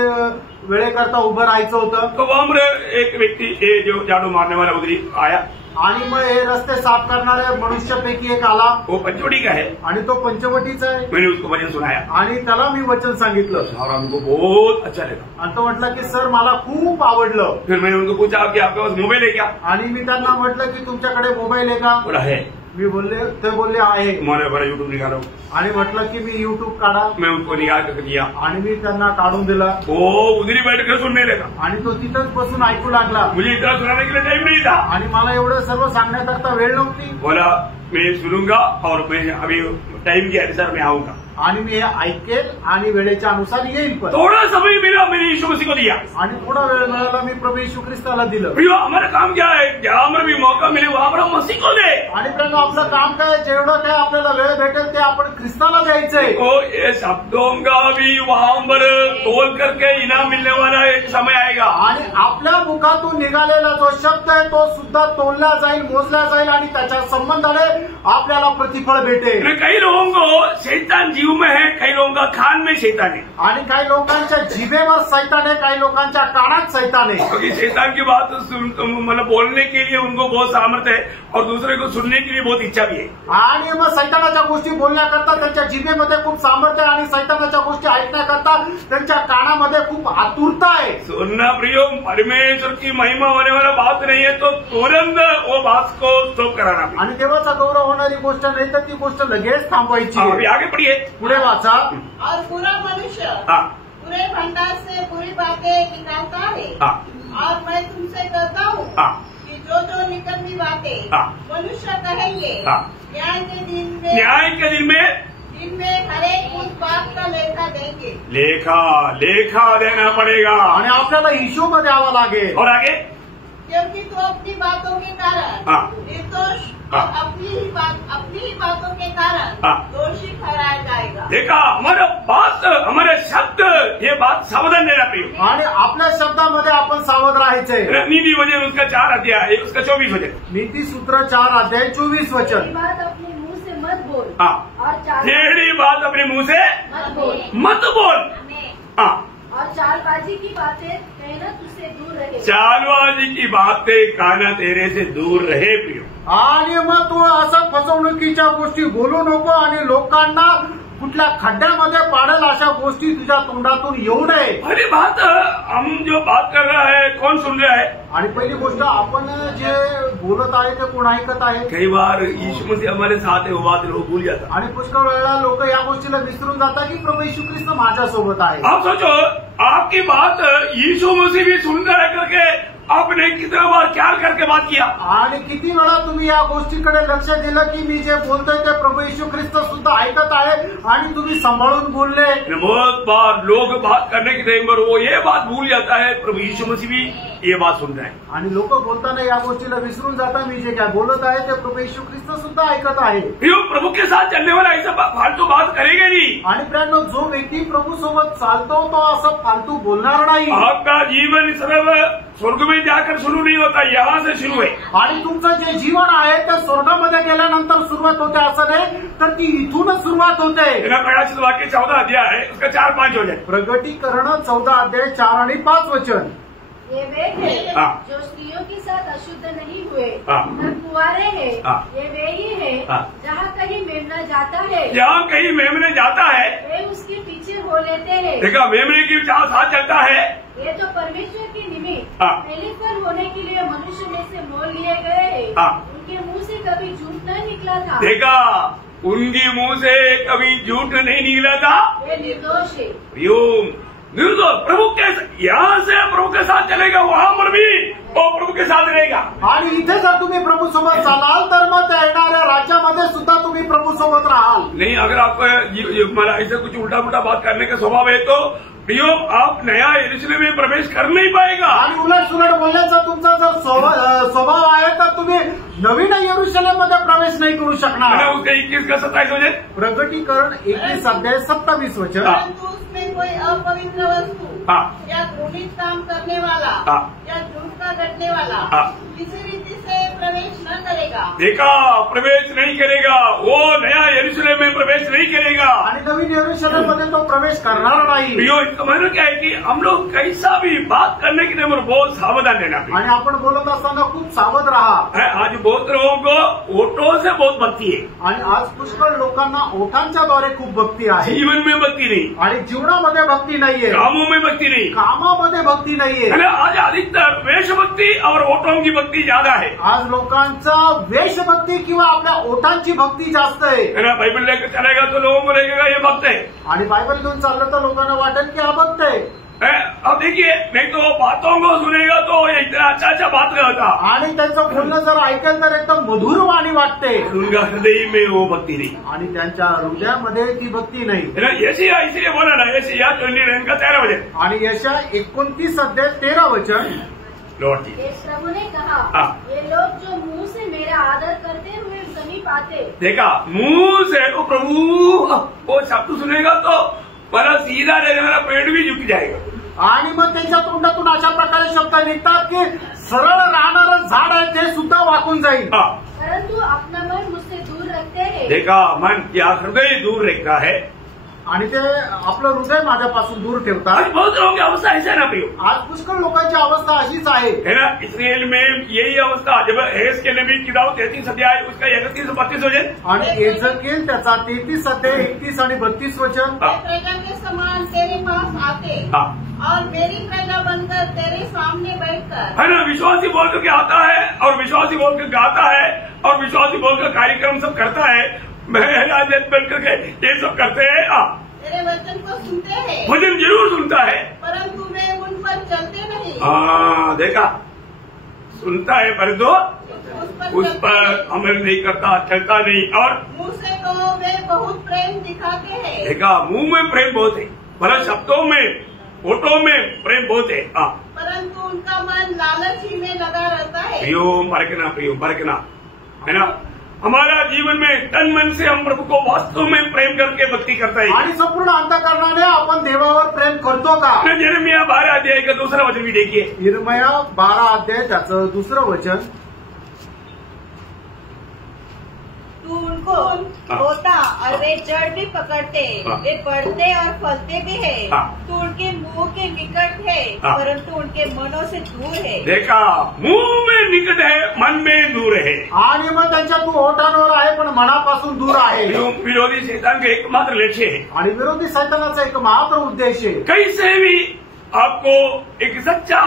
वेळेकरता उभं राहायचं होतं. तो वहां पर एक व्यक्ति जो झाड़ू मारने वाला उधरी आया. आणि मग हे रस्ते साफ करणाऱ्या मनुष्यापैकी एक आला. वो पंचवटी का है. आणि तो पंचवटीचा आहे. मैंने उसको वचन सुनाया आणि त्याला मी वचन सांगितलं और हमको बहुत अच्छा लगा. आणि तो म्हटलं की सर मला खूप आवडलं. फिर मैंने उनको पूछा कि आपके पास मोबाइल है क्या? आणि मी त्यांना म्हटलं की तुमच्याकडे मोबाईल आहे का? बोला है. मी बोलले, ते बोलले आहे. मैंने बड़ा यूट्यूब निकाला. आणि म्हटलं की मी युट्यूब काढा. मैं उनको निकाल कर दिया. आणि मी त्यांना काढून दिला. वो उधरी बैठ कर सुनने लगा. आणि तो तिथंच बसून ऐकू लागला. मुझे इतना सुनाने के लिए टाइम नहीं था. आणि मला एवढं सर्व सांगण्याकरता वेळ नव्हती. बोला मैं सुनूंगा और मैं अभी टाइम के अनुसार मैं आऊंगा. आणि मी हे ऐकेल आणि वेळेच्या अनुसार येईल. पण थोड़ा समय मिला, मैंने यीशु मसीह को दिया. आणि थोडा वेळ मिळाला, मी प्रभू येशू ख्रिस्ताला दिलं. प्रियो, हमारा काम क्या है? जहां पर भी मौका मिले वहां पर हम मसीह को दे. आणि त्यानं आपलं काम काय? जेवढं काय आपल्याला वेळ भेटेल ते आपण ख्रिस्ताला द्यायचंय. तो ये शब्दों का भी वहां पर तोल करके इनाम मिलने वाला एक समय आएगा. आणि आपल्या मुखातून निघालेला जो शब्द आहे तो सुद्धा तोलला जाईल, मोजला जाईल आणि त्याच्या संबंधाने आपल्याला प्रतिफळ भेटेल. कई लोगों को शैतान जीव में है, कई लोगों का खान में शैतान है. आणि काही लोकांच्या जिभेवर सैतान आहे, काही लोकांच्या कानात सैतान आहे. क्योंकि शैतान की बात मतलब बोलने के लिए उनको बहुत सामर्थ्य है और दूसरे को सुनने के लिए बहुत इच्छा भी है. आणि मग सैतानाच्या गोष्टी बोलण्याकरता त्यांच्या जिभेमध्ये खूप सामर्थ्य आहे आणि सैतानाच्या गोष्टी ऐकण्याकरता त्यांच्या कानामध्ये खूप आतुरता आहे. सुनना प्रियो, परमेश्वर की महिमा होने वाला बात नहीं है तो तुरंत वो बात को स्टॉप कराना. आणि देवाचा गौरव होणारी गोष्ट नाही तर ती गोष्ट लगेच थांबवायची. अभी आगे पढ़िए. पुढे वाचा. और बुरा मनुष्य हाँ. बुरे भंडार से बुरी बातें निकालता है. हाँ. और मैं तुमसे कहता हूँ हाँ. कि जो निकम्मी बातें हाँ. मनुष्य कहेंगे हाँ. न्याय के दिन में हर एक उस बात का लेखा देंगे. लेखा देना पड़ेगा. आणि आपल्याला हिशोब द्यावा लागेल. और आगे, क्योंकि तो अपनी बातों के कारण हाँ. निर्दोष हाँ. अपनी ही बातों के कारण हाँ. दोषी ठहराया जाएगा. देखा, हमारा बात, हमारे शब्द, ये बात सावधान रहना प्रियो. आणि आपल्या शब्दामध्ये आपण सावध राहायचंय. नीति वचन उसका 4 अध्याय, उसका 24 वचन. नीति सूत्र 4 अध्याय 24 वचन. बात अपने मुंह से मत बोल. हाँ. और टेढ़ी बात अपने मुंह से मत बोल. हाँ. और चालबाजी की बातें कहना तुझसे दूर रहे. चालबाजी की बातें कहना तेरे से दूर रहे प्रियो. आणि मग तू असं फसवणुकीच्या गोष्टी बोलू नको आणि लोकांना कुठल्या खड्ड्यामध्ये पाडेल अशा गोष्टी तुझ्या तोंडातून येऊ नये. पहली बात, हम जो बात कर रहा है कौन सुन रहा है? आणि पहिली गोष्ट, आपण जे बोलत आहे ते कोण ऐकत आहे? कई बार यीशु मसीह हमारे साथ है, वो बात लोग भूल जाता. आणि पुष्कळ वेळेला लोक या गोष्टीला विसरून जातात की प्रभू येशू ख्रिस्त माझ्यासोबत आहे. आप सोचो, आपकी बात यीशु मसीह भी सुन रहा है करके आपने कितना बार ख्याल करके बात किया. आणि किती वेळा तुम्ही या गोष्टीकडे लक्ष दिलं की मी जे बोलतोय ते प्रभू येशू ख्रिस्त सुद्धा ऐकत आहे आणि तुम्ही सांभाळून बोलले. बहुत बार लोग बात करने के टाइम पर वो ये बात भूल जाता है, प्रभु यीशु मसीह भी ये बात सुन रहा है. आणि लोक बोलताना या गोष्टीला विसरून जातात मी जे काय बोलत आहे ते प्रभू येशू ख्रिस्त सुद्धा ऐकत आहे. प्रभु के साथ चलने वाला ऐसा फालतू बात करेगा नहीं. आणि प्रियांनो, जो व्यक्ती प्रभू सोबत चालतो तो असं फालतू बोलणार नाही. आपका जीवन सर्व स्वर्ग में जाकर शुरू नहीं होता, यहाँ से शुरू है. आणि तुमचं जे जीवन आहे ते स्वर्गामध्ये गेल्यानंतर सुरुवात होते असं नाही, तर ती इथूनच सुरुवात होते. प्रकाशित वाक्य 14 अध्याय है, उसका 4-5 हो जाए. प्रगटीकरण 14 अध्याय 4 आणि 5 वचन. ये वे हैं हाँ. जो स्त्रियों के साथ अशुद्ध नहीं हुए, हाँ. न कुंवारे हैं. हाँ. ये वे ही हैं हाँ. जहाँ कहीं मेमना जाता है जहाँ कहीं मेमने जाता है, वे उसके पीछे हो लेते हैं. देखा, मेमने की जहाँ साथ चलता है ये तो परमेश्वर के निमित्त पहले फल होने के लिए मनुष्य में से मोल लिए गए हैं। उनके मुंह से कभी झूठ नहीं निकला था। देखा, उनके मुंह से कभी झूठ नहीं निकला था। ये निर्दोष है। निर्दोष। प्रभु के यहाँ से प्रभु के साथ चलेगा, वहाँ पर भी वो प्रभु के साथ रहेगा। आणि इथे जर तुम्ही प्रभू सोबत चालाल तर मग त्या येणाऱ्या राज्यामध्ये सुद्धा तुम्ही प्रभू सोबत राहाल। नहीं, अगर आपको मला ऐसे कुछ उल्टा पुल्टा बात करने का स्वभाव है तो प्रियो, आप नया यरूशलेम में प्रवेश कर नहीं पाएगा। आणि उलट सुलट बोलण्याचा तुमचा जर स्वभाव आहे तर तुम्ही नवीन यरूशलेम मध्ये प्रवेश नाही करू शकणार। उसके 21 का 27 वचन, प्रकटीकरण 21 अध्याय 27 वचन। परंतु उसमें कोई अपवित्र वस्तु या घृणित काम करने वाला या झूठ का घटने वाला किसी रीति से प्रवेश न करेगा। देखा, प्रवेश नहीं करेगा, वो नया यरूशलेम में प्रवेश नहीं करेगा आणि नवीन यरूशलेम मध्ये तो प्रवेश करणार नाही। प्रियो, इसका मतलब क्या है कि हम लोग कैसा भी बात करने के लिए बहुत सावधान रहना चाहिए। आणि आपण बोलत असताना खूप सावध राहा। आज बहुत लोगों को ओठों से बहुत भक्ति है आणि आज पुष्कळ लोकांना ओठांच्या द्वारे खूप भक्ती आहे, जीवन में भक्ति नहीं, आणि जीवनामध्ये भक्ती नाहीये, कामों में भक्ति नहीं, कामामध्ये भक्ती नाहीये। आज अधिकतर वेश भक्ति और ओठों की भक्ति ज्यादा है। आज लोकांचा वेशभक्ती किंवा आपल्या ओठांची भक्ती जास्त आहे। बाइबल लेकर चलेगा तो लोगों को लगेगा ये भक्त है, आणि बायबल घेऊन चाललं तर लोकांना वाटेल की हा भक्त आहे। अब देखिए, नहीं तो बातों को सुनेगा तो इतना अच्छा बात रहता, आणि त्यांचं बोलणं जर ऐकेल तर एकदम मधुर वाणी वाटते, उनका हृदय में वो भक्ति नहीं, आणि त्यांच्या हृदयामध्ये ती भक्ती नाही। यशाया इसलिए बोला ना, यशाया 29 का 13 वचन, आणि यशाया 29 अध्याय 13 वचन। लॉर्ड जी, प्रभु ने कहा, ये लोग जो मुंह से मेरा आदर करते हुए समीप आते। देखा, मुंह से वो प्रभु वो शब्द सुनेगा तो बड़ा सीधा रहेगा, मेरा पेट भी झुक जाएगा। आणि मग त्यांच्या तोंडातून अशा प्रकारे शब्द निघतात की सरळ राहणारं झाड आहे ते सुद्धा वाकून जाईल। परंतु अपना मन मुझसे दूर रखते हैं। देखा, मन या हृदय दूर रखता है, आणि ते आपलं हृदय माझ्यापासून दूर ठेवतात। बहुत लोगों की अवस्था ऐसा है ना प्रियो, आज पुष्कळ लोकांची अवस्था अशीच आहे ना। इसराइल में यही अवस्था, जब एस के नबी किताब 33 अध्याय उसका 31 से 32 वचन, आणि एजकेल त्याचा 33 अध्याय 31 आणि 32 वचन। प्रजा के समान तेरे पास आते और मेरी प्रजा बनकर तेरे सामने बैठकर, है ना। विश्वासी बोल के आता है और विश्वासी बोल के गाता है और विश्वासी बोल कर कार्यक्रम सब करता है, महराजन बन करके ये सब करते हैं। तेरे वचन को सुनते हैं, वचन जरूर सुनता है, परंतु वे उन पर चलते नहीं। देखा, सुनता है परंतु उस पर अमल नहीं करता, चलता नहीं, और मुंह से तो वे बहुत प्रेम दिखाते हैं। देखा, मुंह में प्रेम बहुत है, भला शब्दों में फोटो में प्रेम बहुत है, परंतु उनका मन लालच ही में लगा रहता है। प्रियो, बरकना है ना। हमारा जीवन में तन मन से हम प्रभु को वास्तव में प्रेम करके भक्ति करता है, आणि संपूर्ण अंतःकरणाने आपण देवावर प्रेम करतो का। यिर्मया 12 अध्याय का दूसरा वचन भी देखिए, यिर्मया 12 अध्याय त्याचं दुसरं वचन। तू उनको होता और वे जड़ भी पकड़ते, वे बढ़ते और फलते भी है। तू उनके मुंह के निकट है, परंतु उनके मनों से दूर है। देखा, मुंह में निकट है, मन में दूर है। आणि मग त्यांच्या तू ओठांवर आहे पण मनापासून दूर आहे। विरोधी शैतान का एकमात्र लक्ष्य है, आणि विरोधी शैतानाचा एकमात्र उद्देश आहे, कैसे भी आपको एक सच्चा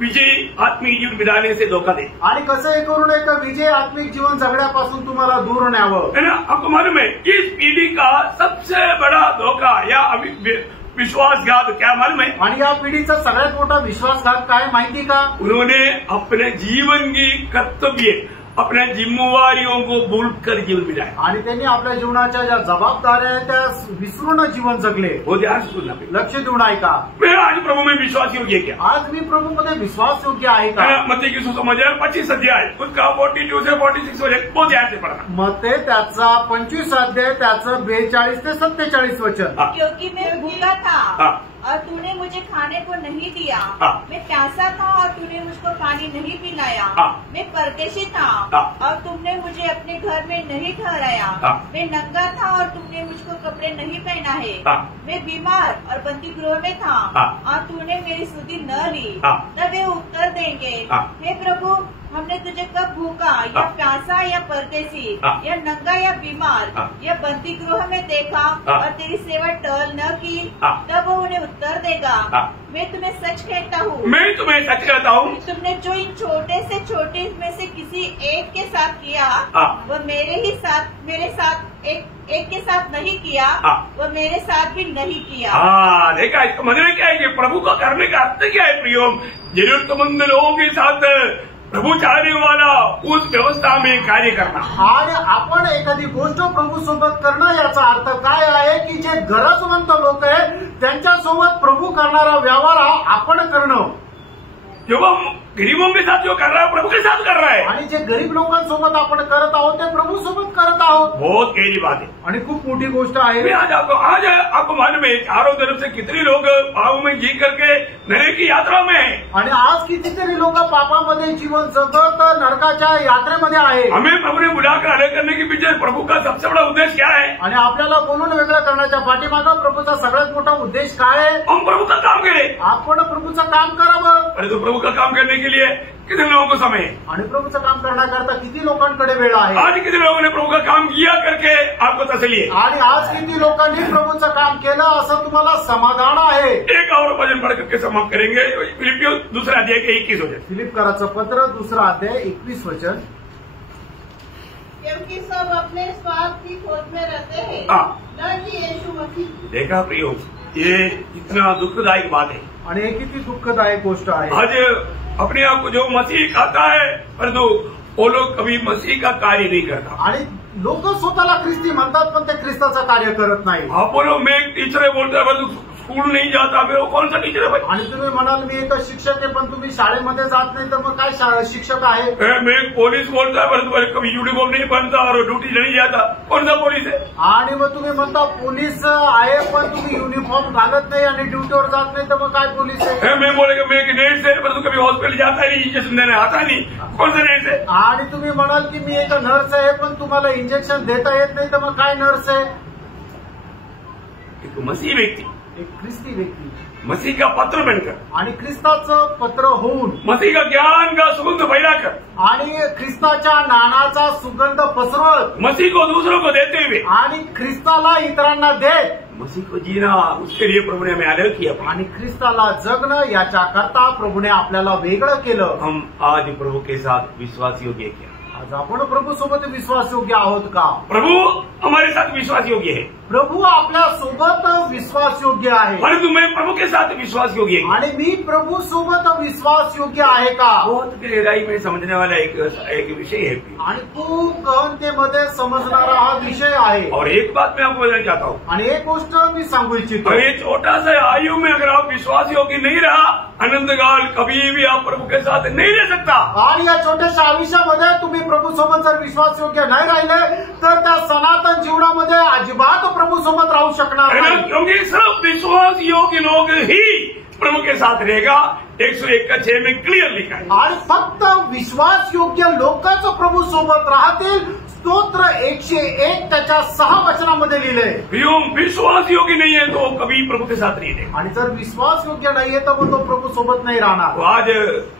विजयी आत्मिक जीवन बिताने से धोखा दे, आणि कसं करून एक विजय आत्मिक जीवन जगण्यापासून तुम्हाला दूर न्यावं। है ना। आपको मालूम है, इस पीढ़ी का सबसे बड़ा धोखा या विश्वासघात क्या मालूम है? आणि या पिढीचा सगळ्यात मोठा विश्वासघात काय माहिती का? उन्होंने अपने जीवन की कर्तव्य, अपने जिम्मेवारियों को भूलकर जीवन बिताया, आणि त्यांनी आपल्या जीवनाच्या ज्या जबाबदाऱ्या आहेत त्या विसरून जीवन जगले। वो ध्यान से सुनना, लक्ष देऊन ऐका। मैं आज प्रभु में विश्वास योग्य क्या? आज मी प्रभु मध्ये विश्वास योग्य आहे का? मत्ती की सुसमाचार 25 अध्याय उसका 42 से 46 वचन वो ध्यान से पढ़ना। मत्ते त्याचा 25 अध्याय त्याचं 42 ते 47 वचन। क्योंकि मैं भूखा था और तूने मुझे खाने को नहीं दिया, मैं प्यासा था और तूने मुझको पानी नहीं पिलाया, मैं परदेशी था और तुमने मुझे अपने घर में नहीं ठहराया, मैं नंगा था और तुमने मुझको कपड़े नहीं पहना है, मैं बीमार और बंदी गृह में था और तूने मेरी सुधि न ली। तब वे उत्तर देंगे, हे प्रभु, हमने तुझे कब भूखा या प्यासा या परदेसी या नंगा या बीमार या बंदी गृह में देखा और तेरी सेवा टहल न की, तब वो उन्हें उत्तर देगा, मैं तुम्हें सच कहता हूँ, तुमने जो इन छोटे से छोटे में से किसी एक के साथ किया वो मेरे साथ एक के साथ नहीं किया, वो मेरे साथ भी नहीं किया। देखा, इसका मतलब क्या है कि प्रभु को करने का अर्थ क्या है प्रियो? जरूरतमंद लोगों के साथ प्रभू चाहने वाला उस व्यवस्था में कार्य करना आणि आपण एखादी गोष्ट प्रभू सोबत करणं याचा अर्थ काय आहे की जे गरजवंत लोक आहेत त्यांच्यासोबत प्रभू करणारा व्यवहार आपण करणं। जो गरीबों के साथ जो कर रहा है प्रभु के साथ कर रहा है, आणि जे गरीब लोकांसोबत आपण करत आहोत ते प्रभू सोबत करत आहोत। बहुत गहरी बात है आणि खूप मोठी गोष्ट आहे। आज आपको मालूम है चारों तरफ से कितने लोग पाप में जी करके नरक की यात्रा में है, आणि आज कितीतरी लोक पापामध्ये जीवन जगत नरकाच्या यात्रेमध्ये आहे। हमें प्रभु ने बुलाकर अलग करने के पीछे प्रभु का सबसे बड़ा उद्देश्य क्या है? आणि आपल्याला बोलून वेगळं करण्याच्या पाठीमागं प्रभूचा सगळ्यात मोठा उद्देश काय आहे? हम प्रभु का काम करें, आपण प्रभूचं काम करावं। अरे तो प्रभु का काम करने के लिए कितने लोगों को समय है? आणि प्रभूचं काम करण्याकरता किती लोकांकडे वेळ आहे? आज कितने लोगों ने प्रभु का काम किया करके आपको तसल्ली है? आणि आज किती लोकांनी प्रभूचं काम केलं असं तुम्हाला समाधान आहे? एक और वचन पढ़ करके समाप्त करेंगे, फिलिपियों दूसरा अध्याय के 21 वचन। फिलिपकराचं पत्र दूसरा अध्याय 21 वचन। क्योंकि सब अपने स्वार्थ की खोज में रहते हैं, न कि यीशु मसीह। देखा प्रियो, ये इतना दुखदायक बात है आणि हे किती दुःखदायक गोष्ट आहे। आज अपने आप को जो मसीह खाता है परंतु वो लोग कभी मसीह का कार्य नहीं करता। आणि लोक स्वतःला ख्रिस्ती म्हणतात पण ते ख्रिस्ताचं कार्य करत नाही। आप बोलो मैं एक टीचर है, बोलता है परंतु स्कूल नहीं जाता, फिर वो कौन सा टीचर है भाई? आणि तुम्ही म्हणाल मी एक शिक्षक आहे पण तुम्ही शाळेमध्ये जात नाही तर मग काय शिक्षक आहे? मैं एक पोलीस बोलता है परंतु कभी यूनिफॉर्म नहीं पहनता और ड्यूटी नहीं जाता, कौन सा पुलिस है? आणि मग तुम्ही म्हणता पोलीस आहे पण तुम्ही युनिफॉर्म घालत नाही आणि ड्युटीवर जात नाही तर मग काय पोलीस आहे? मैं बोलेगा मैं एक नर्स है परंतु कभी हॉस्पिटल जाता नहीं, इंजेक्शन देने आता नहीं, कौन सा नर्स है? आणि तुम्ही म्हणाल की मी एक नर्स आहे पण तुम्हाला इंजेक्शन देता येत नाही तर मग काय नर्स आहे? एक मसीह व्यक्ति, एक ख्रिस्ती व्यक्ती मसीह का पत्र बनकर आणि ख्रिस्ताचं पत्र होऊन मसीह का ज्ञान का सुगंध फैलाकर आणि ख्रिस्ताच्या नानाचा सुगंध पसरवत मसीह को दूसरों को देते हुए आणि ख्रिस्ताला इतरांना देत मसीह को जीना, उसके लिए प्रभु ने हमें अलग किया आणि ख्रिस्ताला जगणं याच्या करता प्रभूने आपल्याला वेगळं केलं। हम आज प्रभु के साथ विश्वास योग्य क्या? आज आपण प्रभू सोबत विश्वास योग्य आहोत का? प्रभु हमारे साथ विश्वास योग्य है, प्रभू आपल्या सोबत विश्वास योग्य आहे, परंतु मैं प्रभु के साथ विश्वास योग्य है आणि मी प्रभू सोबत विश्वास योग्य आहे का? बहुत गहराई में समझने वाला एक विषय है आणि खूप गहनतेमध्ये समजणारा हा विषय आहे। और एक बात मैं आपको बताना चाहता हूँ, आणि एक गोष्ट मी सांगू इच्छितो, ये छोटा सा आयु में अगर आप विश्वास योग्य नहीं रहा, अनंत काल कभी भी आप प्रभु के साथ नहीं रह सकता। आणि या छोट्याशा आयुष्यामध्ये तुम्ही प्रभू सोबत जर विश्वास योग्य नाही राहिले तर त्या सनातन जीवनामध्ये अजिबात प्रभू सोबत राहू शकणार नाही। क्योंकि सिर्फ विश्वास योग्य लोग ही प्रभु के साथ रहेगा। 101:6 में क्लियर लिखा है, आणि फक्त विश्वास योग्य लोकच प्रभू सोबत राहतील। स्तोत्र 101 त्याच्या 6 वचनामध्ये लिहिलंय। विश्वास योग्य नहीं है तो कभी प्रभु के साथ नहीं रहेगा, आणि जर विश्वास योग्य नाहीये तर मग तो प्रभू सोबत नाही राहणार। आज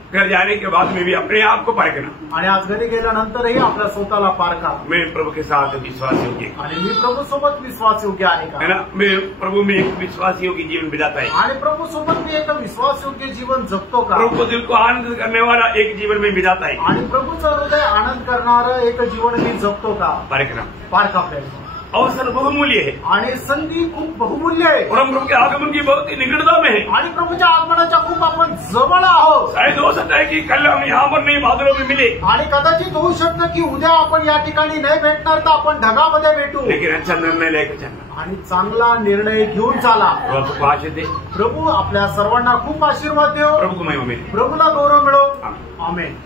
घर जाने के बाद में भी अपने आप को परखना, आणि आज घरी गेल्यानंतरही आपल्या स्वतःला पारखा, मैं प्रभु के साथ विश्वास योग्य, आणि मी प्रभु सोबत विश्वास योग्य आहे का? है ना? मैं प्रभु में एक विश्वास योग्य जीवन बिताता है, आणि प्रभू सोबत मी एक विश्वास योग्य जीवन जगतो का? प्रभु को दिल को आनंद करने वाला एक जीवन में बिताता है, आणि प्रभूचं हृदय आनंद करणारं एक जीवन मी जगतो का? परखना। पारखा प्रयत्न अवसर बहुमूल्य है आणि संधी खूप बहुमूल्य आहे, और हम प्रभु के आगमन की बहुत ही निकटता में है, आणि प्रभूच्या आगमनाच्या खूप आपण जवळ आहोत। शायद हो सकता है कि कल हम यहाँ पर नहीं बादलों में मिले, आणि कदाचित होऊ शकतं की उद्या आपण या ठिकाणी नाही भेटणार तर आपण ढगामध्ये भेटू, लेकिन अच्छा निर्णय लेकर चलना, आणि चांगला निर्णय घेऊन चाला। प्रभु आशीष दे, प्रभू आपल्या सर्वांना खूप आशीर्वाद देव, प्रभु को महिमा मिले। प्रभूला गौरव मिळो। आमेन।